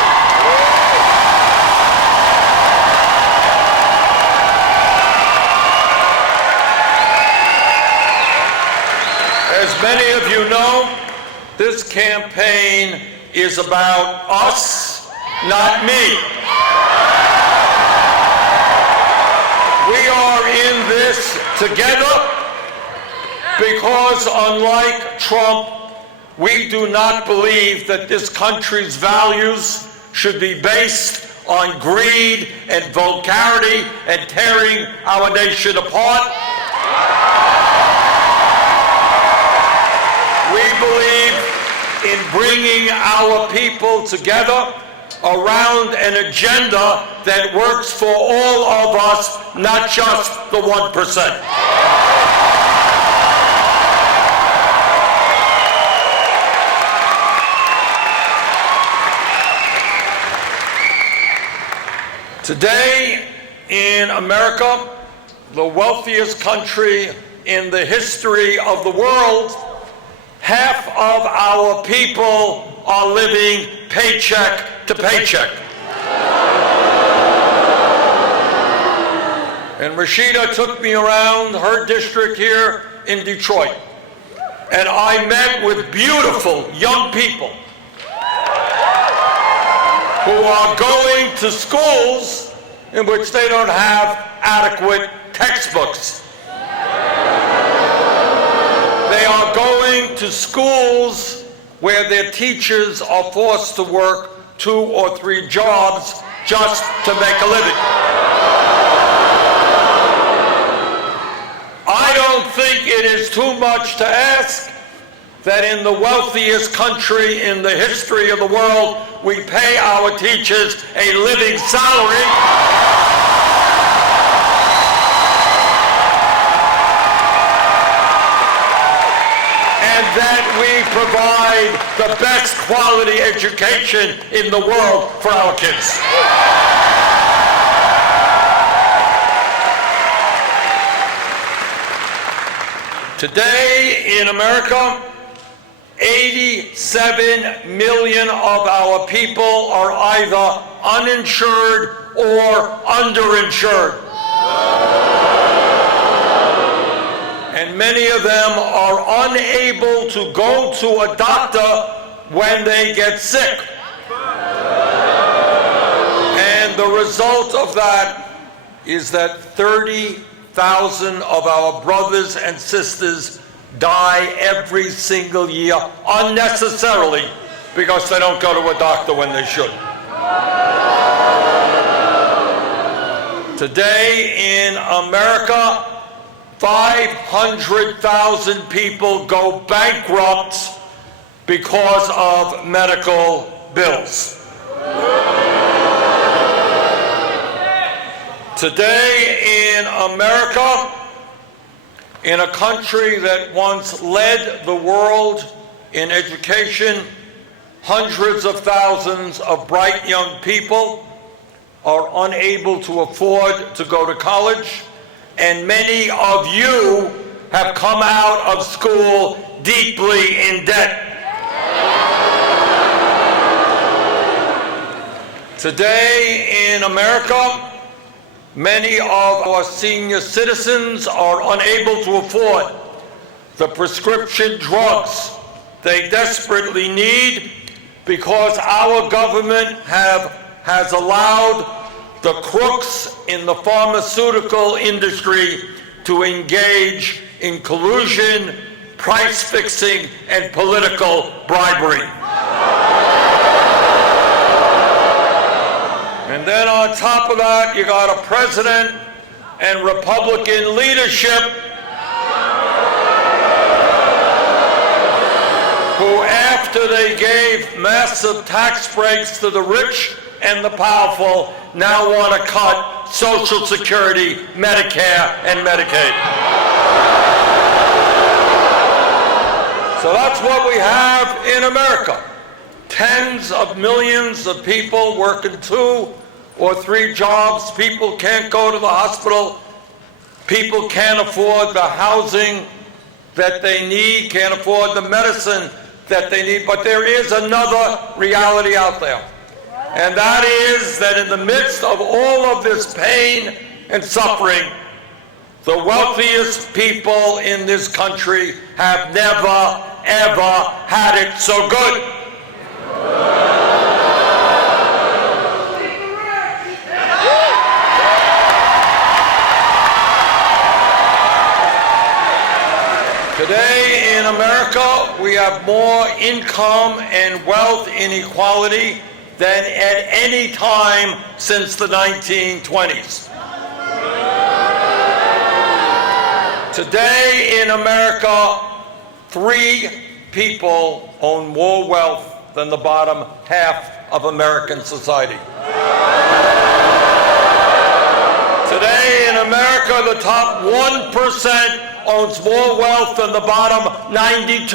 As many of you know, this campaign is about us, not me. We are in this together because, unlike Trump, we do not believe that this country's values should be based on greed and vulgarity and tearing our nation apart. We believe in bringing our people together around an agenda that works for all of us, not just the 1%. Today in America, the wealthiest country in the history of the world, half of our people are living paycheck to paycheck. And Rashida took me around her district here in Detroit, and I met with beautiful young people who are going to schools in which they don't have adequate textbooks. They are going to schools where their teachers are forced to work 2 or 3 jobs just to make a living. I don't think it is too much to ask that in the wealthiest country in the history of the world, we pay our teachers a living salary. And that we provide the best quality education in the world for our kids. Today in America, 87 million of our people are either uninsured or underinsured. And many of them are unable to go to a doctor when they get sick. And the result of that is that 30,000 of our brothers and sisters die every single year unnecessarily because they don't go to a doctor when they should. Today in America, 500,000 people go bankrupt because of medical bills. Today in America, in a country that once led the world in education, hundreds of thousands of bright young people are unable to afford to go to college, and many of you have come out of school deeply in debt. Today in America, many of our senior citizens are unable to afford the prescription drugs they desperately need because our government has allowed the crooks in the pharmaceutical industry to engage in collusion, price fixing, and political bribery. And then on top of that, you got a president and Republican leadership who, after they gave massive tax breaks to the rich and the powerful, now want to cut Social Security, Medicare, and Medicaid. So that's what we have in America. Tens of millions of people working 2 or 3 jobs. People can't go to the hospital. People can't afford the housing that they need, can't afford the medicine that they need. But there is another reality out there. And that is that in the midst of all of this pain and suffering, the wealthiest people in this country have never, ever had it so good. Today in America, we have more income and wealth inequality than at any time since the 1920s. Today in America, 3 people own more wealth than the bottom half of American society. Today in America, the top 1% owns more wealth than the bottom 92%.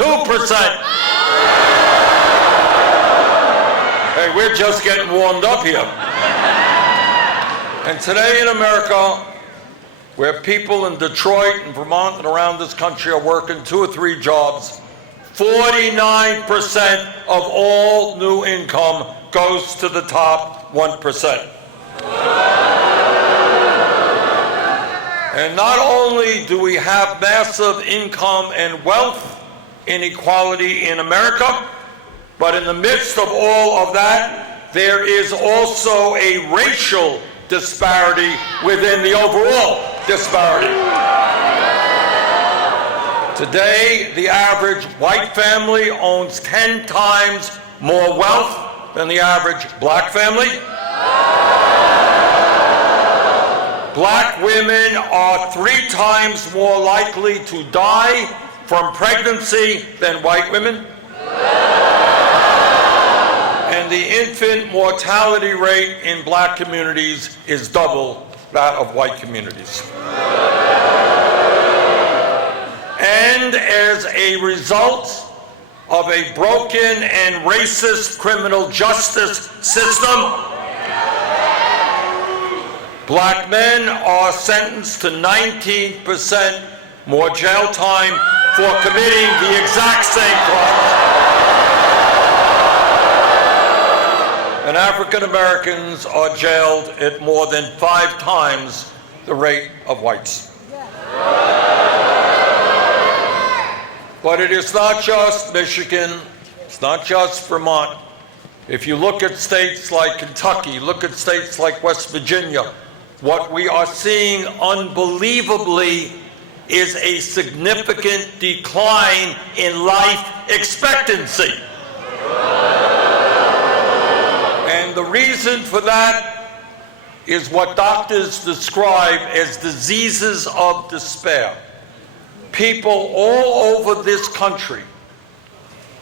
Hey, we're just getting warmed up here. And today in America, where people in Detroit and Vermont and around this country are working 2 or 3 jobs, 49% of all new income goes to the top 1%. And not only do we have massive income and wealth inequality in America, but in the midst of all of that, there is also a racial disparity within the overall disparity. Today, the average white family owns 10 times more wealth than the average black family. Black women are 3 times more likely to die from pregnancy than white women. And the infant mortality rate in black communities is double that of white communities. And as a result of a broken and racist criminal justice system, black men are sentenced to 19% more jail time for committing the exact same crimes. And African Americans are jailed at more than 5 times the rate of whites. But it is not just Michigan, it's not just Vermont. If you look at states like Kentucky, look at states like West Virginia, what we are seeing unbelievably is a significant decline in life expectancy. And the reason for that is what doctors describe as diseases of despair. People all over this country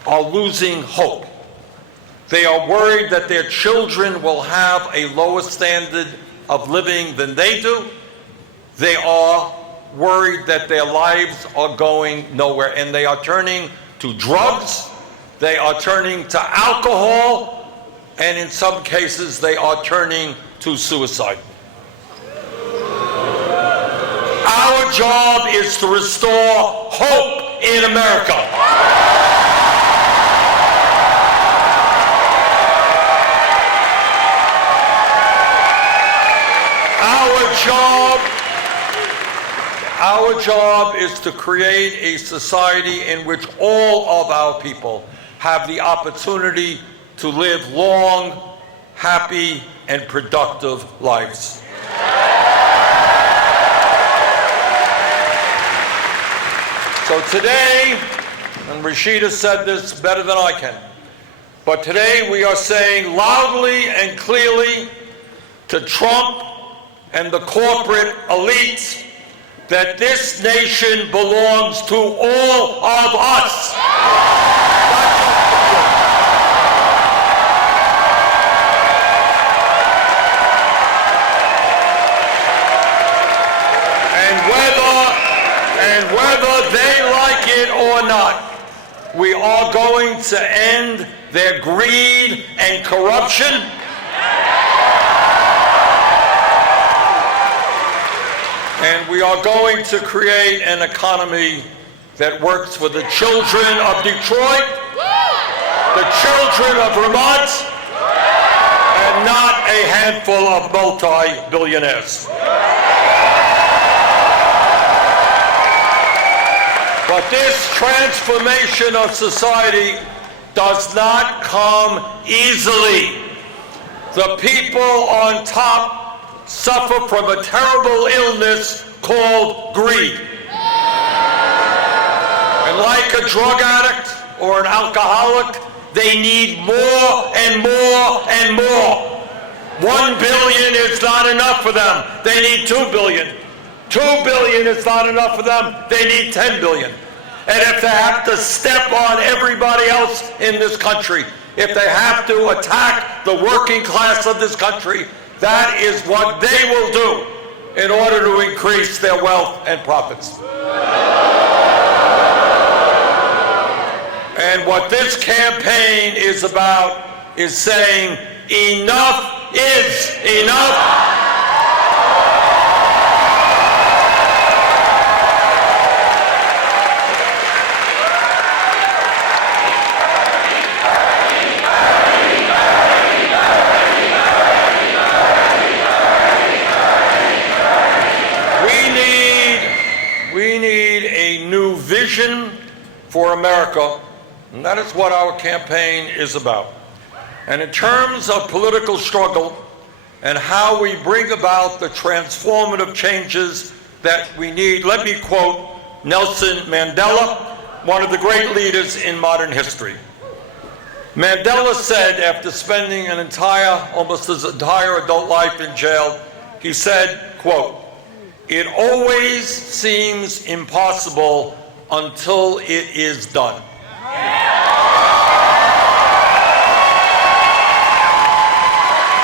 are losing hope. They are worried that their children will have a lower standard of living than they do. They are worried that their lives are going nowhere, and they are turning to drugs they are turning to alcohol, and in some cases, they are turning to suicide. Our job is to restore hope in America. Our job is to create a society in which all of our people have the opportunity to live long, happy, and productive lives. So today, and Rashida said this better than I can, but today we are saying loudly and clearly to Trump and the corporate elite that this nation belongs to all of us. And whether they like it or not, we are going to end their greed and corruption. And we are going to create an economy that works for the children of Detroit, the children of Vermont, and not a handful of multi-billionaires. But this transformation of society does not come easily. The people on top suffer from a terrible illness called greed. And like a drug addict or an alcoholic, they need more and more and more. 1 billion is not enough for them. They need 2 billion. 2 billion is not enough for them. They need 10 billion. And if they have to step on everybody else in this country, if they have to attack the working class of this country, that is what they will do in order to increase their wealth and profits. And what this campaign is about is saying, enough is enough. Vision for America, and that is what our campaign is about. And in terms of political struggle and how we bring about the transformative changes that we need, let me quote Nelson Mandela, one of the great leaders in modern history. Mandela said, after spending almost his entire adult life in jail, he said, quote, "It always seems impossible until it is done."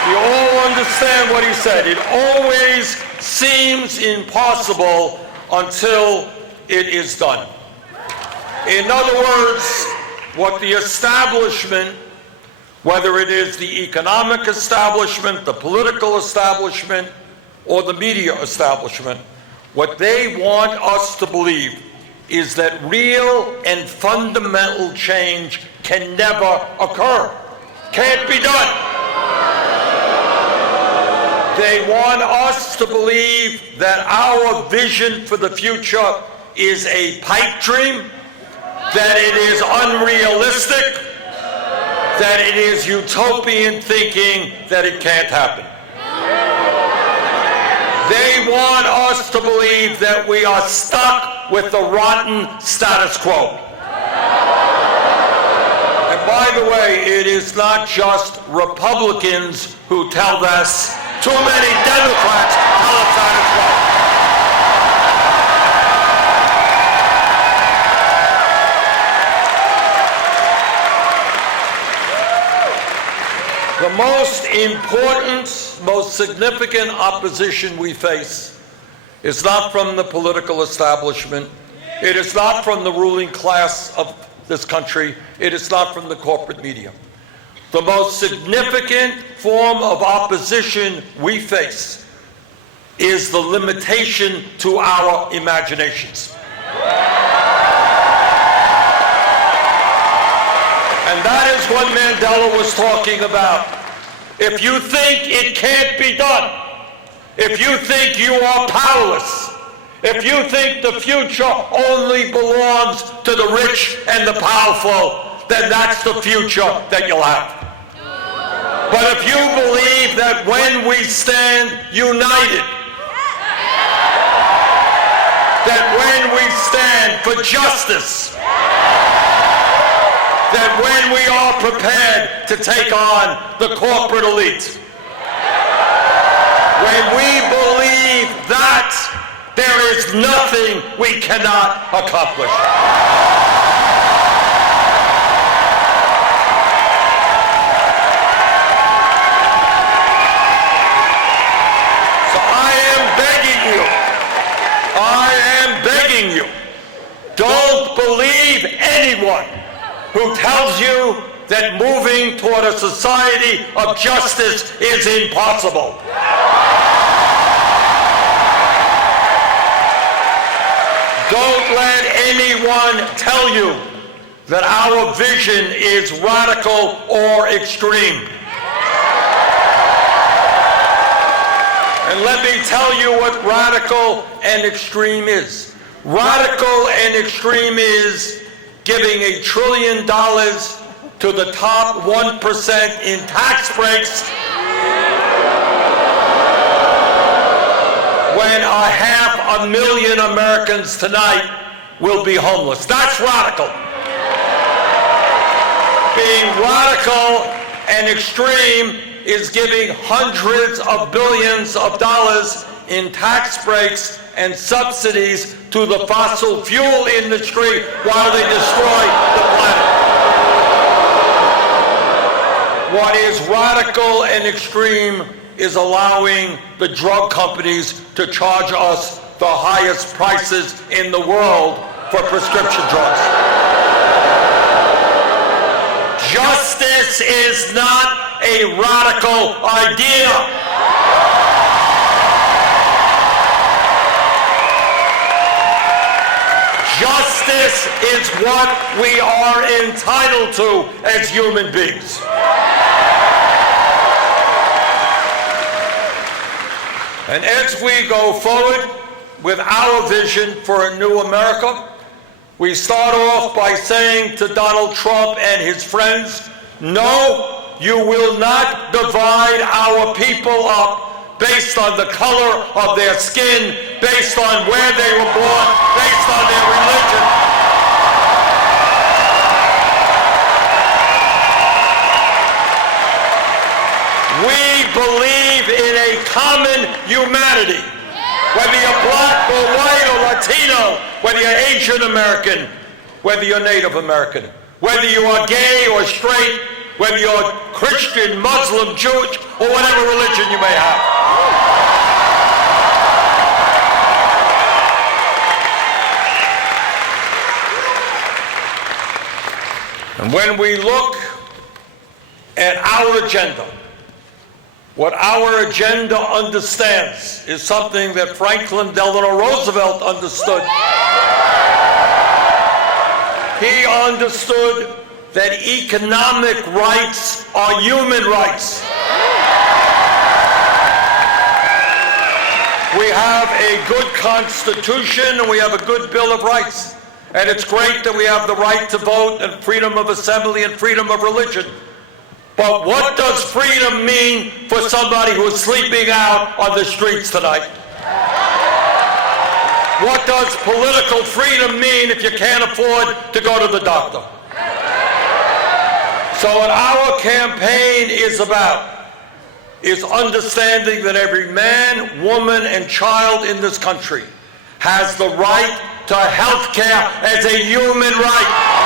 You all understand what he said. It always seems impossible until it is done. In other words, what the establishment, whether it is the economic establishment, the political establishment, or the media establishment, what they want us to believe is that real and fundamental change can never occur. Can't be done. They want us to believe that our vision for the future is a pipe dream, that it is unrealistic, that it is utopian thinking, that it can't happen. They want us to believe that we are stuck with the rotten status quo. And by the way, it is not just Republicans who tell us. Too many Democrats tell us that as well. The most important, most significant opposition we face is not from the political establishment. It is not from the ruling class of this country. It is not from the corporate media. The most significant form of opposition we face is the limitation to our imaginations. And that is what Mandela was talking about. If you think it can't be done, if you think you are powerless, if you think the future only belongs to the rich and the powerful, then that's the future that you'll have. But if you believe that when we stand united, that when we stand for justice, that when we are prepared to take on the corporate elite, when we believe that, there is nothing we cannot accomplish. So I am begging you, don't believe anyone who tells you that moving toward a society of justice is impossible. Don't let anyone tell you that our vision is radical or extreme. And let me tell you what radical and extreme is. Radical and extreme is giving $1 trillion to the top 1% in tax breaks when 500,000 Americans tonight will be homeless. That's radical. Being radical and extreme is giving hundreds of billions of dollars in tax breaks and subsidies to the fossil fuel industry while they destroy the planet. What is radical and extreme is allowing the drug companies to charge us the highest prices in the world for prescription drugs. Justice is not a radical idea. Justice is what we are entitled to as human beings. And as we go forward with our vision for a new America, we start off by saying to Donald Trump and his friends, no, you will not divide our people up based on the color of their skin, based on where they were born, based on their religion. We believe in a common humanity. Whether you're black or white or Latino, whether you're Asian American, whether you're Native American, whether you are gay or straight, whether you're Christian, Muslim, Jewish, or whatever religion you may have. And when we look at our agenda, what our agenda understands is something that Franklin Delano Roosevelt understood. He understood that economic rights are human rights. We have a good Constitution and we have a good Bill of Rights. And it's great that we have the right to vote and freedom of assembly and freedom of religion. But what does freedom mean for somebody who is sleeping out on the streets tonight? What does political freedom mean if you can't afford to go to the doctor? So what our campaign is about is understanding that every man, woman, and child in this country has the right to health care as a human right.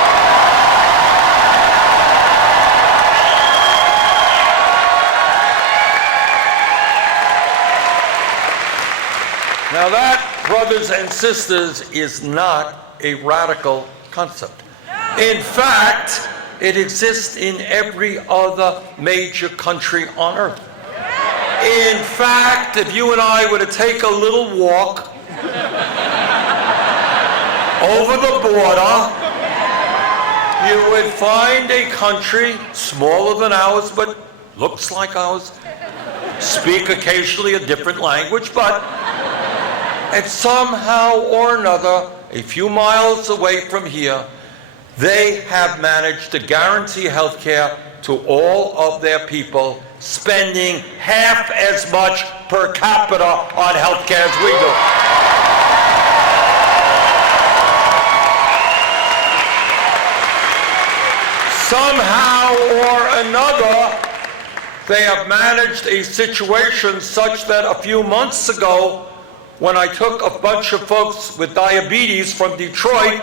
Now that, brothers and sisters, is not a radical concept. In fact, it exists in every other major country on earth. In fact, if you and I were to take a little walk over the border, you would find a country smaller than ours, but looks like ours, speak occasionally a different language, but and somehow or another, a few miles away from here, they have managed to guarantee health care to all of their people, spending half as much per capita on health care as we do. Somehow or another, they have managed a situation such that a few months ago, when I took a bunch of folks with diabetes from Detroit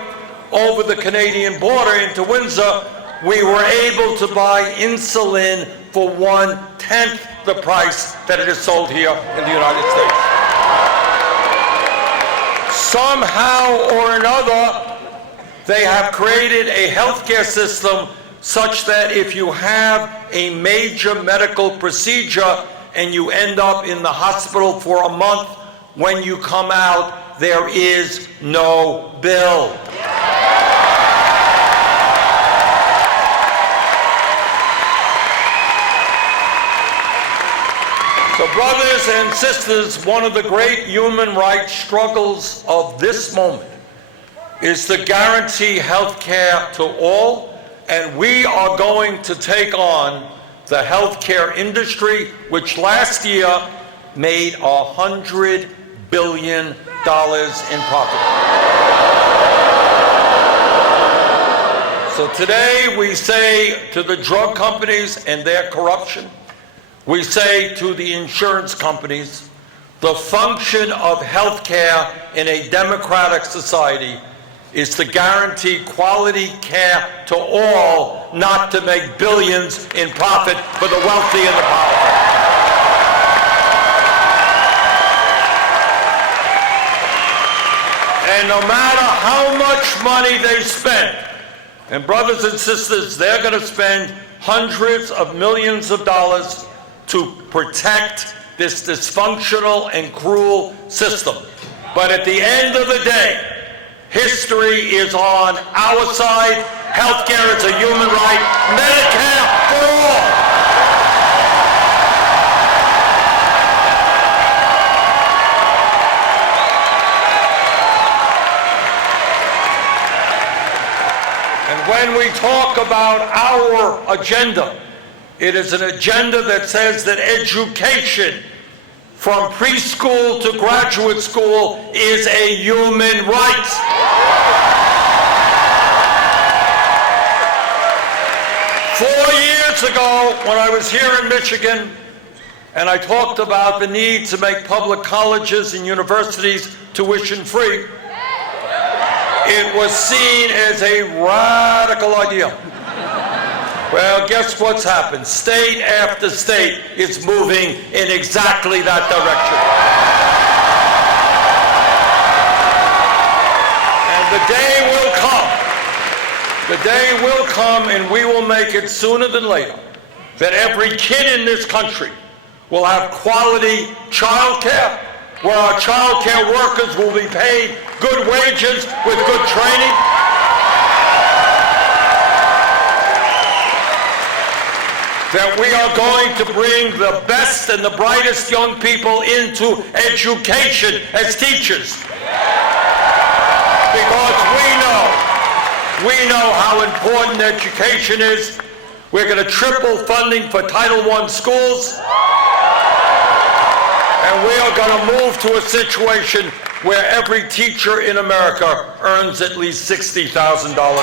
over the Canadian border into Windsor, we were able to buy insulin for 1/10 the price that it is sold here in the United States. Somehow or another, they have created a healthcare system such that if you have a major medical procedure and you end up in the hospital for a month, when you come out, there is no bill. So, brothers and sisters, one of the great human rights struggles of this moment is to guarantee health care to all. And we are going to take on the healthcare industry, which last year made $100 billion in profit. So today we say to the drug companies and their corruption, we say to the insurance companies, the function of healthcare in a democratic society is to guarantee quality care to all, not to make billions in profit for the wealthy and the powerful. And no matter how much money they spend, and brothers and sisters, they're going to spend hundreds of millions of dollars to protect this dysfunctional and cruel system. But at the end of the day, history is on our side. Healthcare is a human right. Medicare for all. And when we talk about our agenda, it is an agenda that says that education from preschool to graduate school is a human right. Years ago, when I was here in Michigan, and I talked about the need to make public colleges and universities tuition-free, it was seen as a radical idea. Well, guess what's happened? State after state is moving in exactly that direction. And the day will come, and we will make it sooner than later, that every kid in this country will have quality child care, where our child care workers will be paid good wages with good training. That we are going to bring the best and the brightest young people into education as teachers. Because we know how important education is. We're going to triple funding for Title I schools. And we are going to move to a situation where every teacher in America earns at least $60,000 a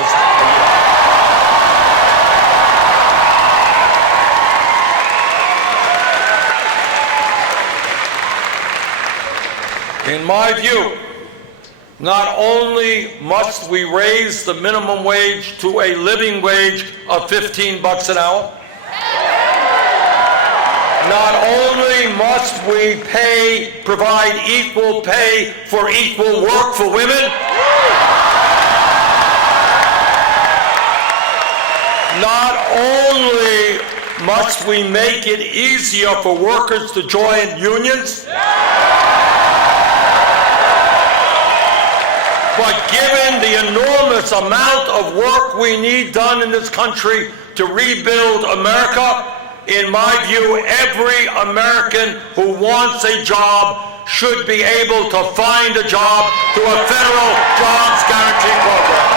year. In my view, not only must we raise the minimum wage to a living wage of $15 an hour, not only must we provide equal pay for equal work for women, must we make it easier for workers to join unions? But given the enormous amount of work we need done in this country to rebuild America, in my view, every American who wants a job should be able to find a job through a federal jobs guarantee program.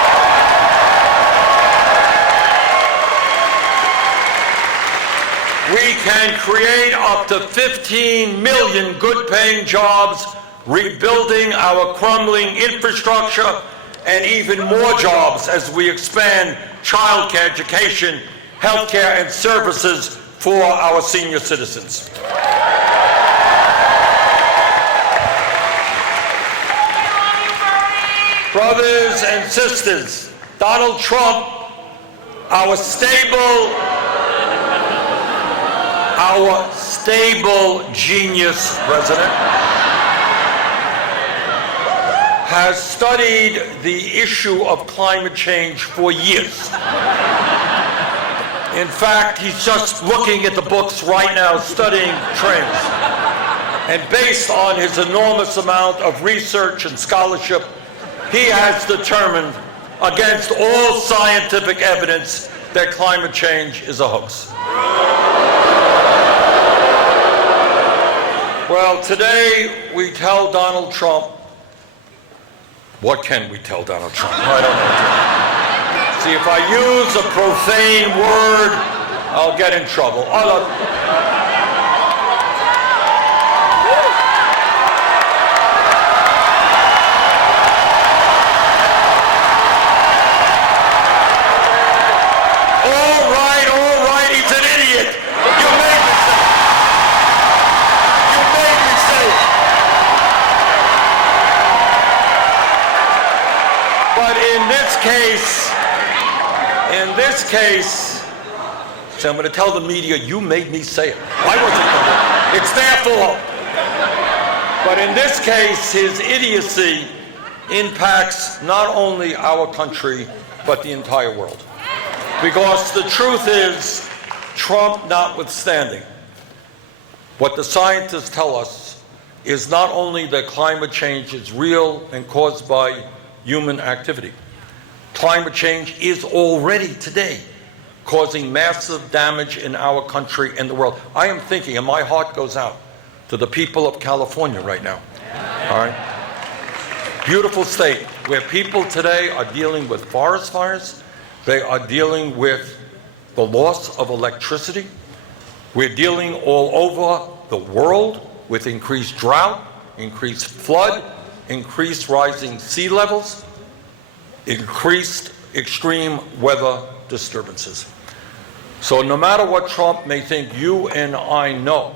We can create up to 15 million good-paying jobs, rebuilding our crumbling infrastructure, and even more jobs as we expand childcare, education, healthcare, and services for our senior citizens. Brothers and sisters, Donald Trump, our stable genius president, has studied the issue of climate change for years. In fact, he's just looking at the books right now, studying trends. And based on his enormous amount of research and scholarship, he has determined, against all scientific evidence, that climate change is a hoax. Well, today we tell Donald Trump, what can we tell Donald Trump? I don't know. See, if I use a profane word, I'll get in trouble. All right, he's an idiot. You made me say it. You made me say it. But in this case, so I'm going to tell the media, you made me say it. I wasn't going to. It's their fault. But in this case, his idiocy impacts not only our country, but the entire world. Because the truth is, Trump notwithstanding, what the scientists tell us is not only that climate change is real and caused by human activity. Climate change is already today causing massive damage in our country and the world. I am thinking, and my heart goes out to the people of California right now. All right? Beautiful state where people today are dealing with forest fires. They are dealing with the loss of electricity. We're dealing all over the world with increased drought, increased flood, increased rising sea levels, increased extreme weather disturbances. So no matter what Trump may think, you and I know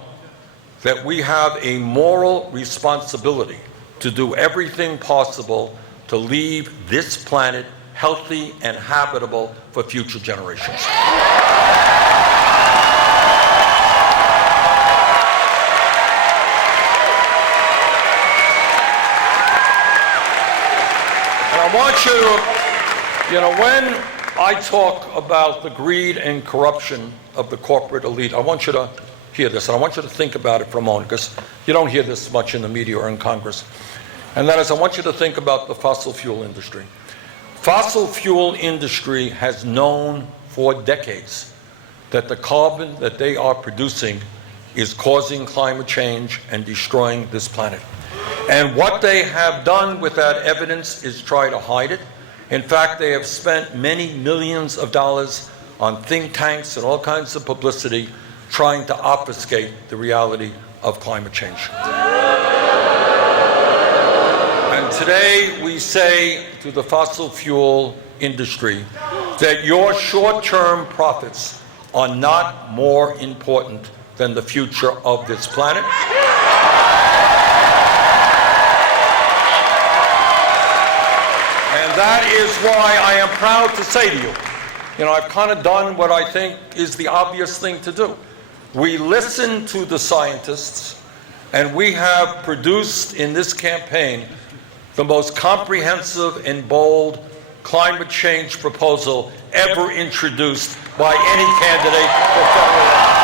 that we have a moral responsibility to do everything possible to leave this planet healthy and habitable for future generations. And I want you to, when I talk about the greed and corruption of the corporate elite, I want you to hear this, and I want you to think about it for a moment, because you don't hear this much in the media or in Congress. And that is, I want you to think about the fossil fuel industry. Fossil fuel industry has known for decades that the carbon that they are producing is causing climate change and destroying this planet. And what they have done with that evidence is try to hide it. In fact, they have spent many millions of dollars on think tanks and all kinds of publicity trying to obfuscate the reality of climate change. And today we say to the fossil fuel industry that your short-term profits are not more important than the future of this planet. And that is why I am proud to say to you, I've kind of done what I think is the obvious thing to do. We listen to the scientists, and we have produced in this campaign the most comprehensive and bold climate change proposal ever introduced by any candidate for federal office.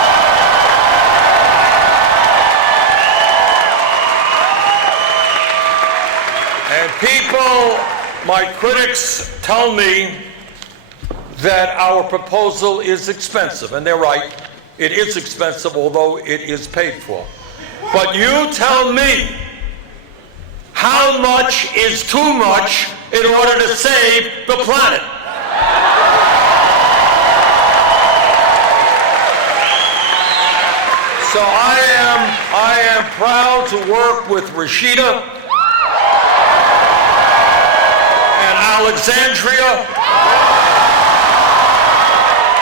People, my critics tell me that our proposal is expensive, and they're right. It is expensive, although it is paid for. But you tell me how much is too much in order to save the planet. So I am proud to work with Rashida and Alexandria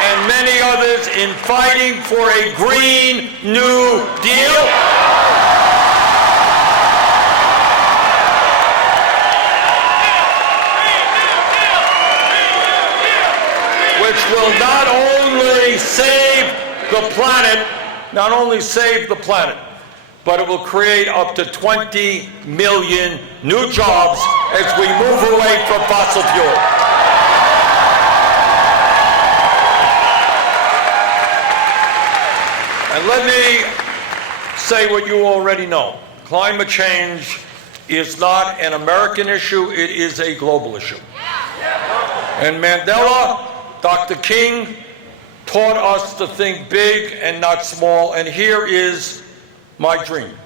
and many others in fighting for a Green New Deal. Which will not only save the planet, but it will create up to 20 million new jobs as we move away from fossil fuel. And let me say what you already know. Climate change is not an American issue, it is a global issue. And Mandela, Dr. King, taught us to think big and not small, and here is my dream.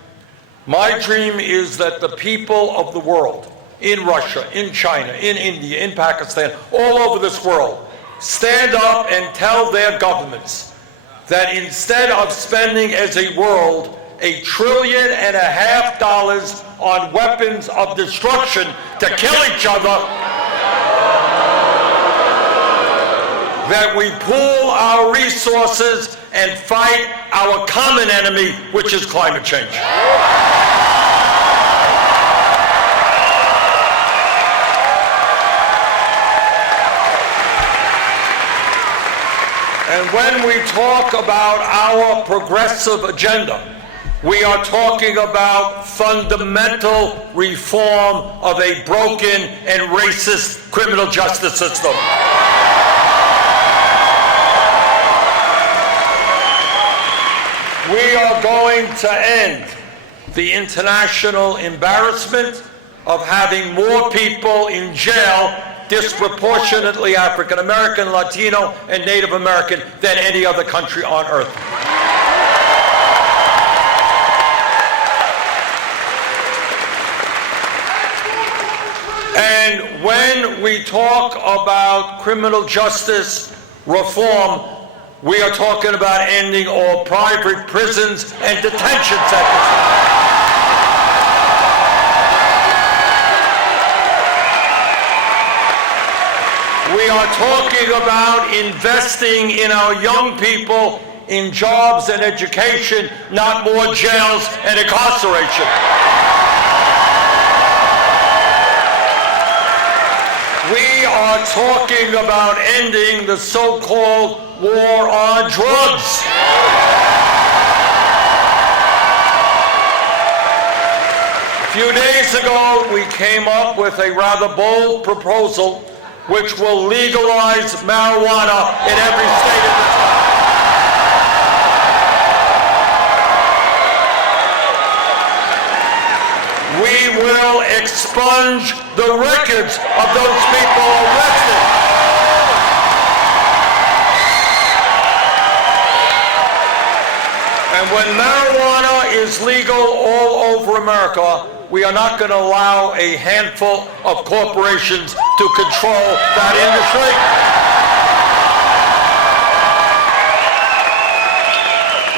My dream is that the people of the world, in Russia, in China, in India, in Pakistan, all over this world, stand up and tell their governments that instead of spending as a world $1.5 trillion on weapons of destruction to kill each other, that we pool our resources and fight our common enemy, which is climate change. And when we talk about our progressive agenda, we are talking about fundamental reform of a broken and racist criminal justice system. We are going to end the international embarrassment of having more people in jail, disproportionately African American, Latino, and Native American, than any other country on earth. And when we talk about criminal justice reform, we are talking about ending all private prisons and detention centers. We are talking about investing in our young people in jobs and education, not more jails and incarceration. We are talking about ending the so-called war on drugs. A few days ago, we came up with a rather bold proposal which will legalize marijuana in every state in this country. We will expunge the records of those people arrested. And when marijuana is legal all over America, we are not going to allow a handful of corporations to control that industry.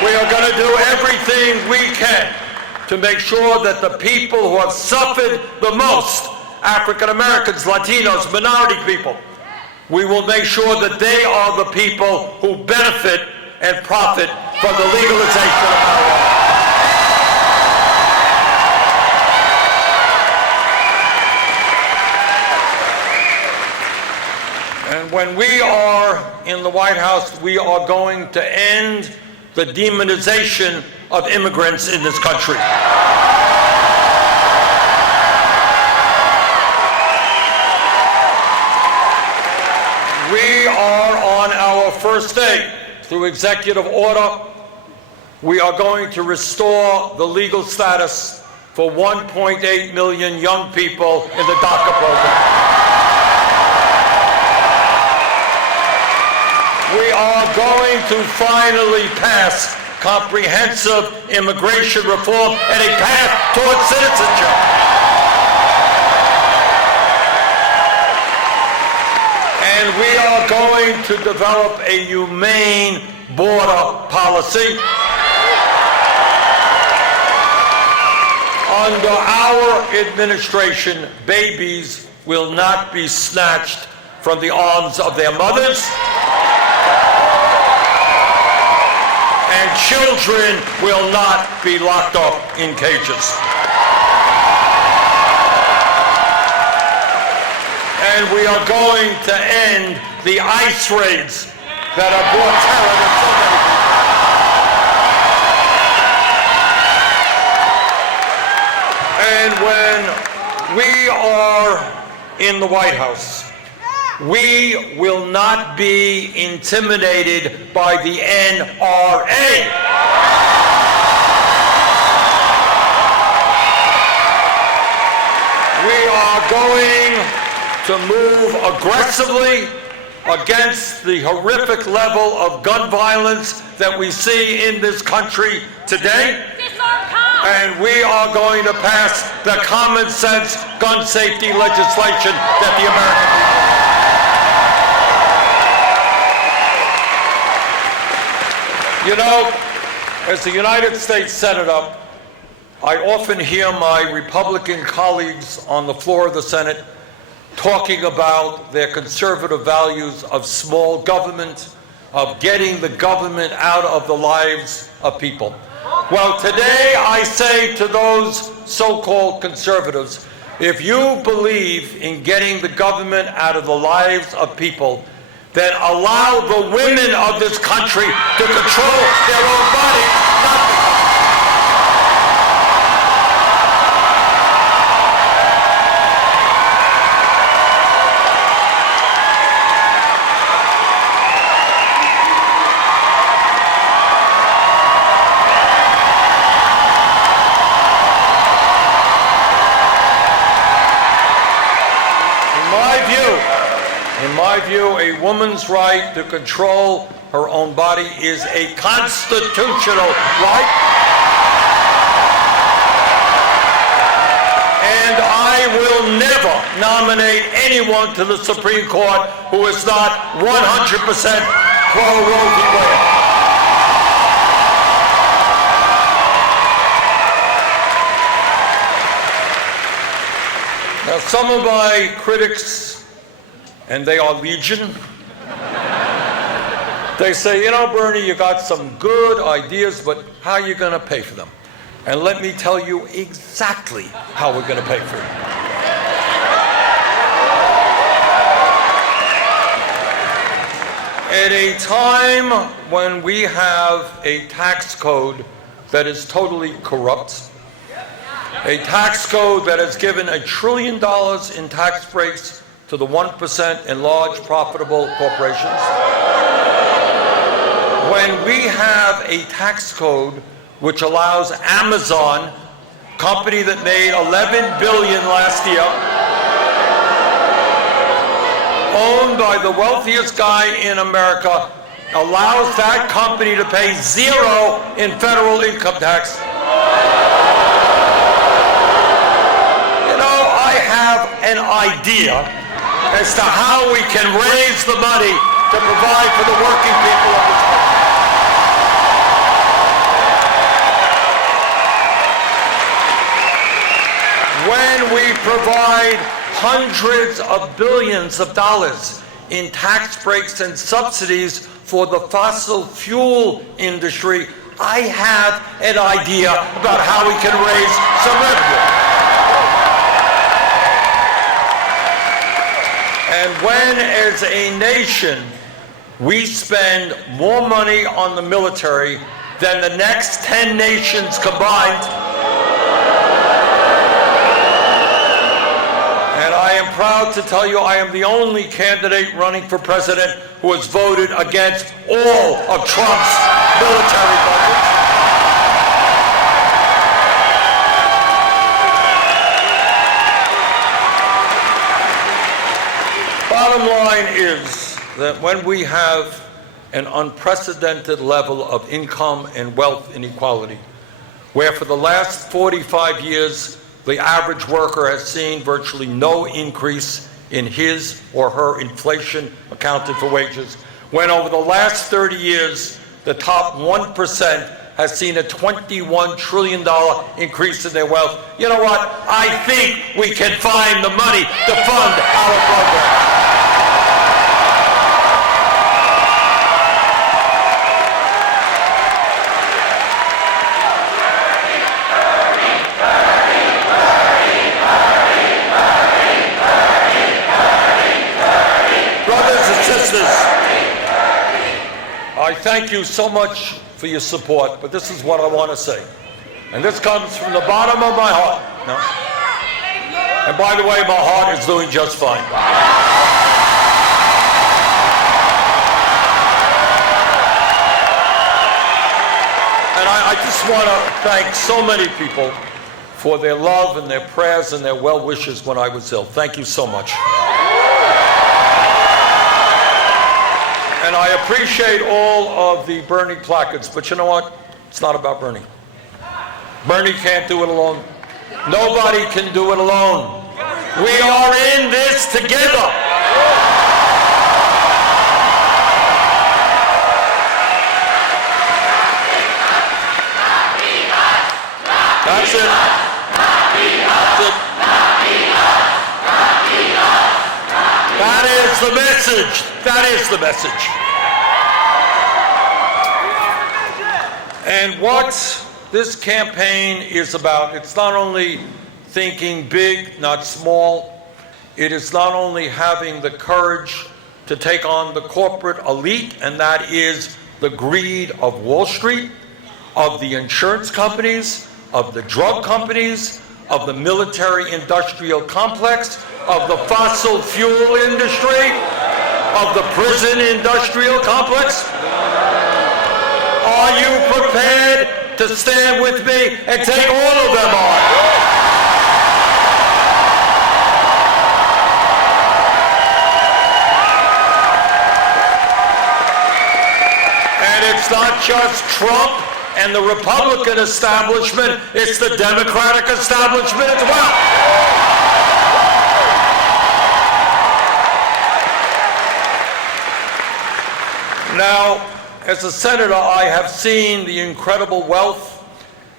We are going to do everything we can to make sure that the people who have suffered the most, African Americans, Latinos, minority people, we will make sure that they are the people who benefit and profit from the legalization of marijuana. And when we are in the White House, we are going to end the demonization of immigrants in this country. We are on our first day. Through executive order, we are going to restore the legal status for 1.8 million young people in the DACA program. We are going to finally pass comprehensive immigration reform and a path towards citizenship. And we are going to develop a humane border policy. Under our administration, babies will not be snatched from the arms of their mothers, and children will not be locked up in cages. And we are going to end the ICE raids that have brought terror to so many people. And when we are in the White House, we will not be intimidated by the NRA. We are going to move aggressively against the horrific level of gun violence that we see in this country today. And we are going to pass the common sense gun safety legislation that the American people want. You know, as the United States Senator, I often hear my Republican colleagues on the floor of the Senate talking about their conservative values of small government, of getting the government out of the lives of people. Well, today I say to those so-called conservatives, if you believe in getting the government out of the lives of people, then allow the women of this country to control their own body, not the government. In my view, a woman's right to control her own body is a constitutional right. And I will never nominate anyone to the Supreme Court who is not 100% pro Roe v. Wade. Now, some of my critics, and they are legion, they say, you know, Bernie, you got some good ideas, but how are you going to pay for them? And let me tell you exactly how we're going to pay for it. At a time when we have a tax code that is totally corrupt, a tax code that has given $1 trillion in tax breaks to the 1% in large profitable corporations, when we have a tax code which allows Amazon, company that made $11 billion last year, owned by the wealthiest guy in America, allows that company to pay zero in federal income tax. You know, I have an idea as to how we can raise the money to provide for the working people of this country. When we provide hundreds of billions of dollars in tax breaks and subsidies for the fossil fuel industry, I have an idea about how we can raise some revenue. And when, as a nation, we spend more money on the military than the next 10 nations combined, and I am proud to tell you I am the only candidate running for president who has voted against all of Trump's military budgets. bottom line is that when we have an unprecedented level of income and wealth inequality, where for the last 45 years, the average worker has seen virtually no increase in his or her inflation accounted for wages, when over the last 30 years, the top 1% has seen a $21 trillion increase in their wealth. You know what? I think we can find the money to fund our program. Brothers and sisters, I thank you so much for your support, but this is what I want to say. And this comes from the bottom of my heart. No? And by the way, my heart is doing just fine. And I just want to thank so many people for their love and their prayers and their well wishes when I was ill. Thank you so much. And I appreciate all of the Bernie placards, but you know what? It's not about Bernie. Bernie can't do it alone. Nobody can do it alone. We are in this together. That's it. That's it. That is the message. That is the message. And what this campaign is about, it's not only thinking big, not small. It is not only having the courage to take on the corporate elite, and that is the greed of Wall Street, of the insurance companies, of the drug companies, of the military-industrial complex, of the fossil fuel industry, of the prison industrial complex. Are you prepared to stand with me and take all of them on? And it's not just Trump and the Republican establishment, it's the Democratic establishment as well. Now, as a senator, I have seen the incredible wealth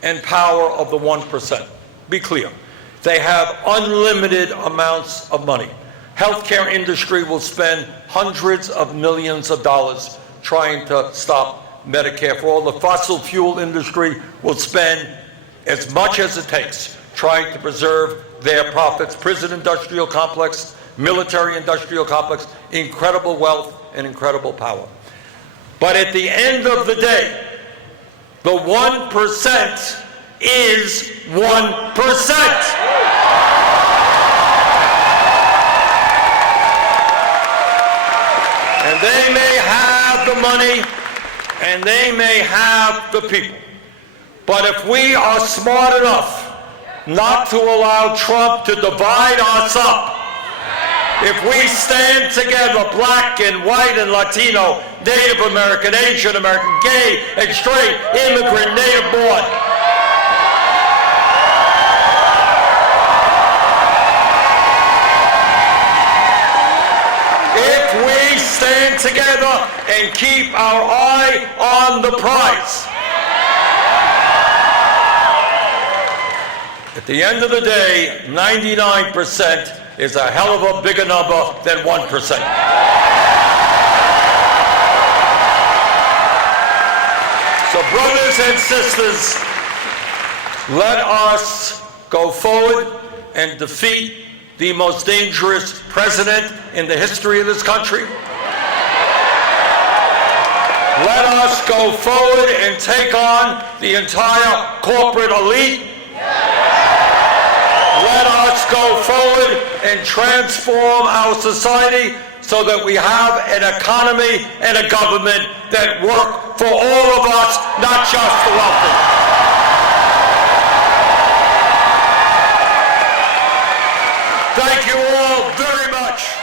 and power of the 1%. Be clear. They have unlimited amounts of money. Healthcare industry will spend hundreds of millions of dollars trying to stop Medicare for all. The fossil fuel industry will spend as much as it takes trying to preserve their profits. Prison industrial complex, military industrial complex, incredible wealth and incredible power. But at the end of the day, the 1% is 1%. And they may have the money, and they may have the people. But if we are smart enough not to allow Trump to divide us up, if we stand together, black and white and Latino, Native American, Asian American, gay and straight, immigrant, native born, if we stand together and keep our eye on the prize, at the end of the day, 99% is a hell of a bigger number than 1%. So brothers and sisters, let us go forward and defeat the most dangerous president in the history of this country. Let us go forward and take on the entire corporate elite. Let us go forward and transform our society so that we have an economy and a government that work for all of us, not just the wealthy. Thank you all very much.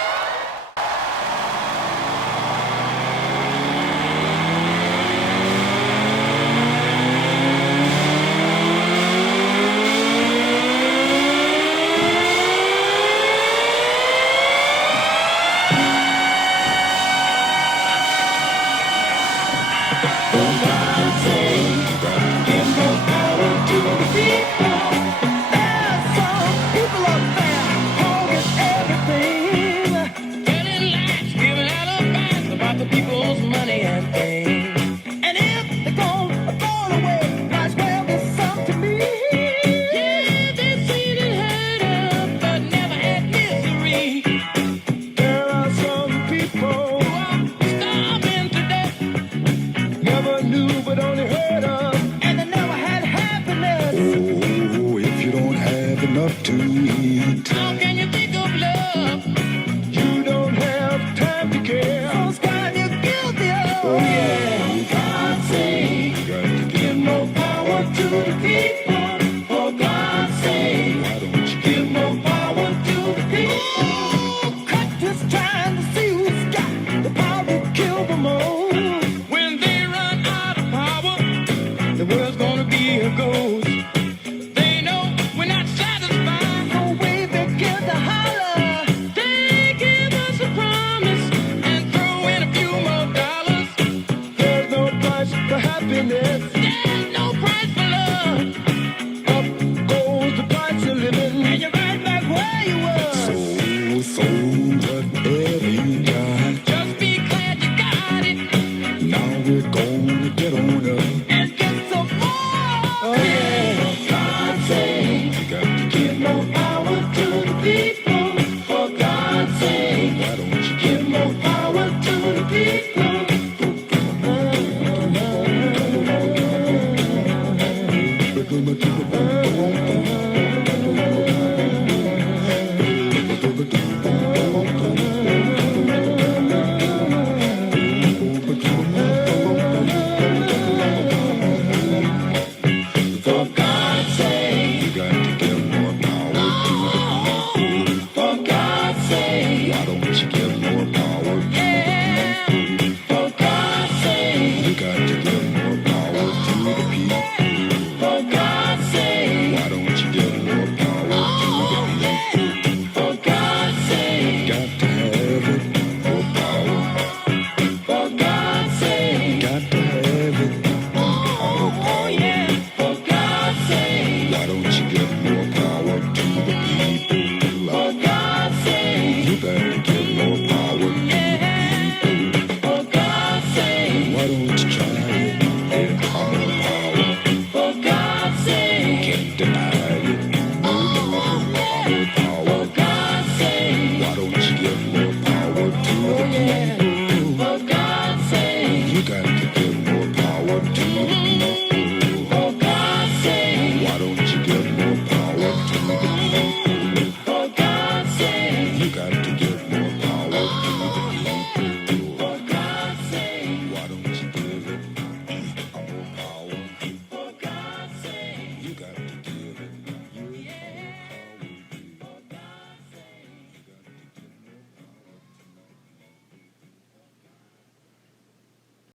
don't you give more power to the people? For God's sake, you got to give more power to the people. For God's sake, why don't you give more power to the people? For God's sake, got to have it, more power. For God's sake, got to have it, more power. For God's sake, why don't you give more power to the people? For God's sake, you better give more power to the people. For God's sake, why don't you try it? Get more power. For God's sake, can't deny it. No, more power. For God's sake, why don't you give more power to the people?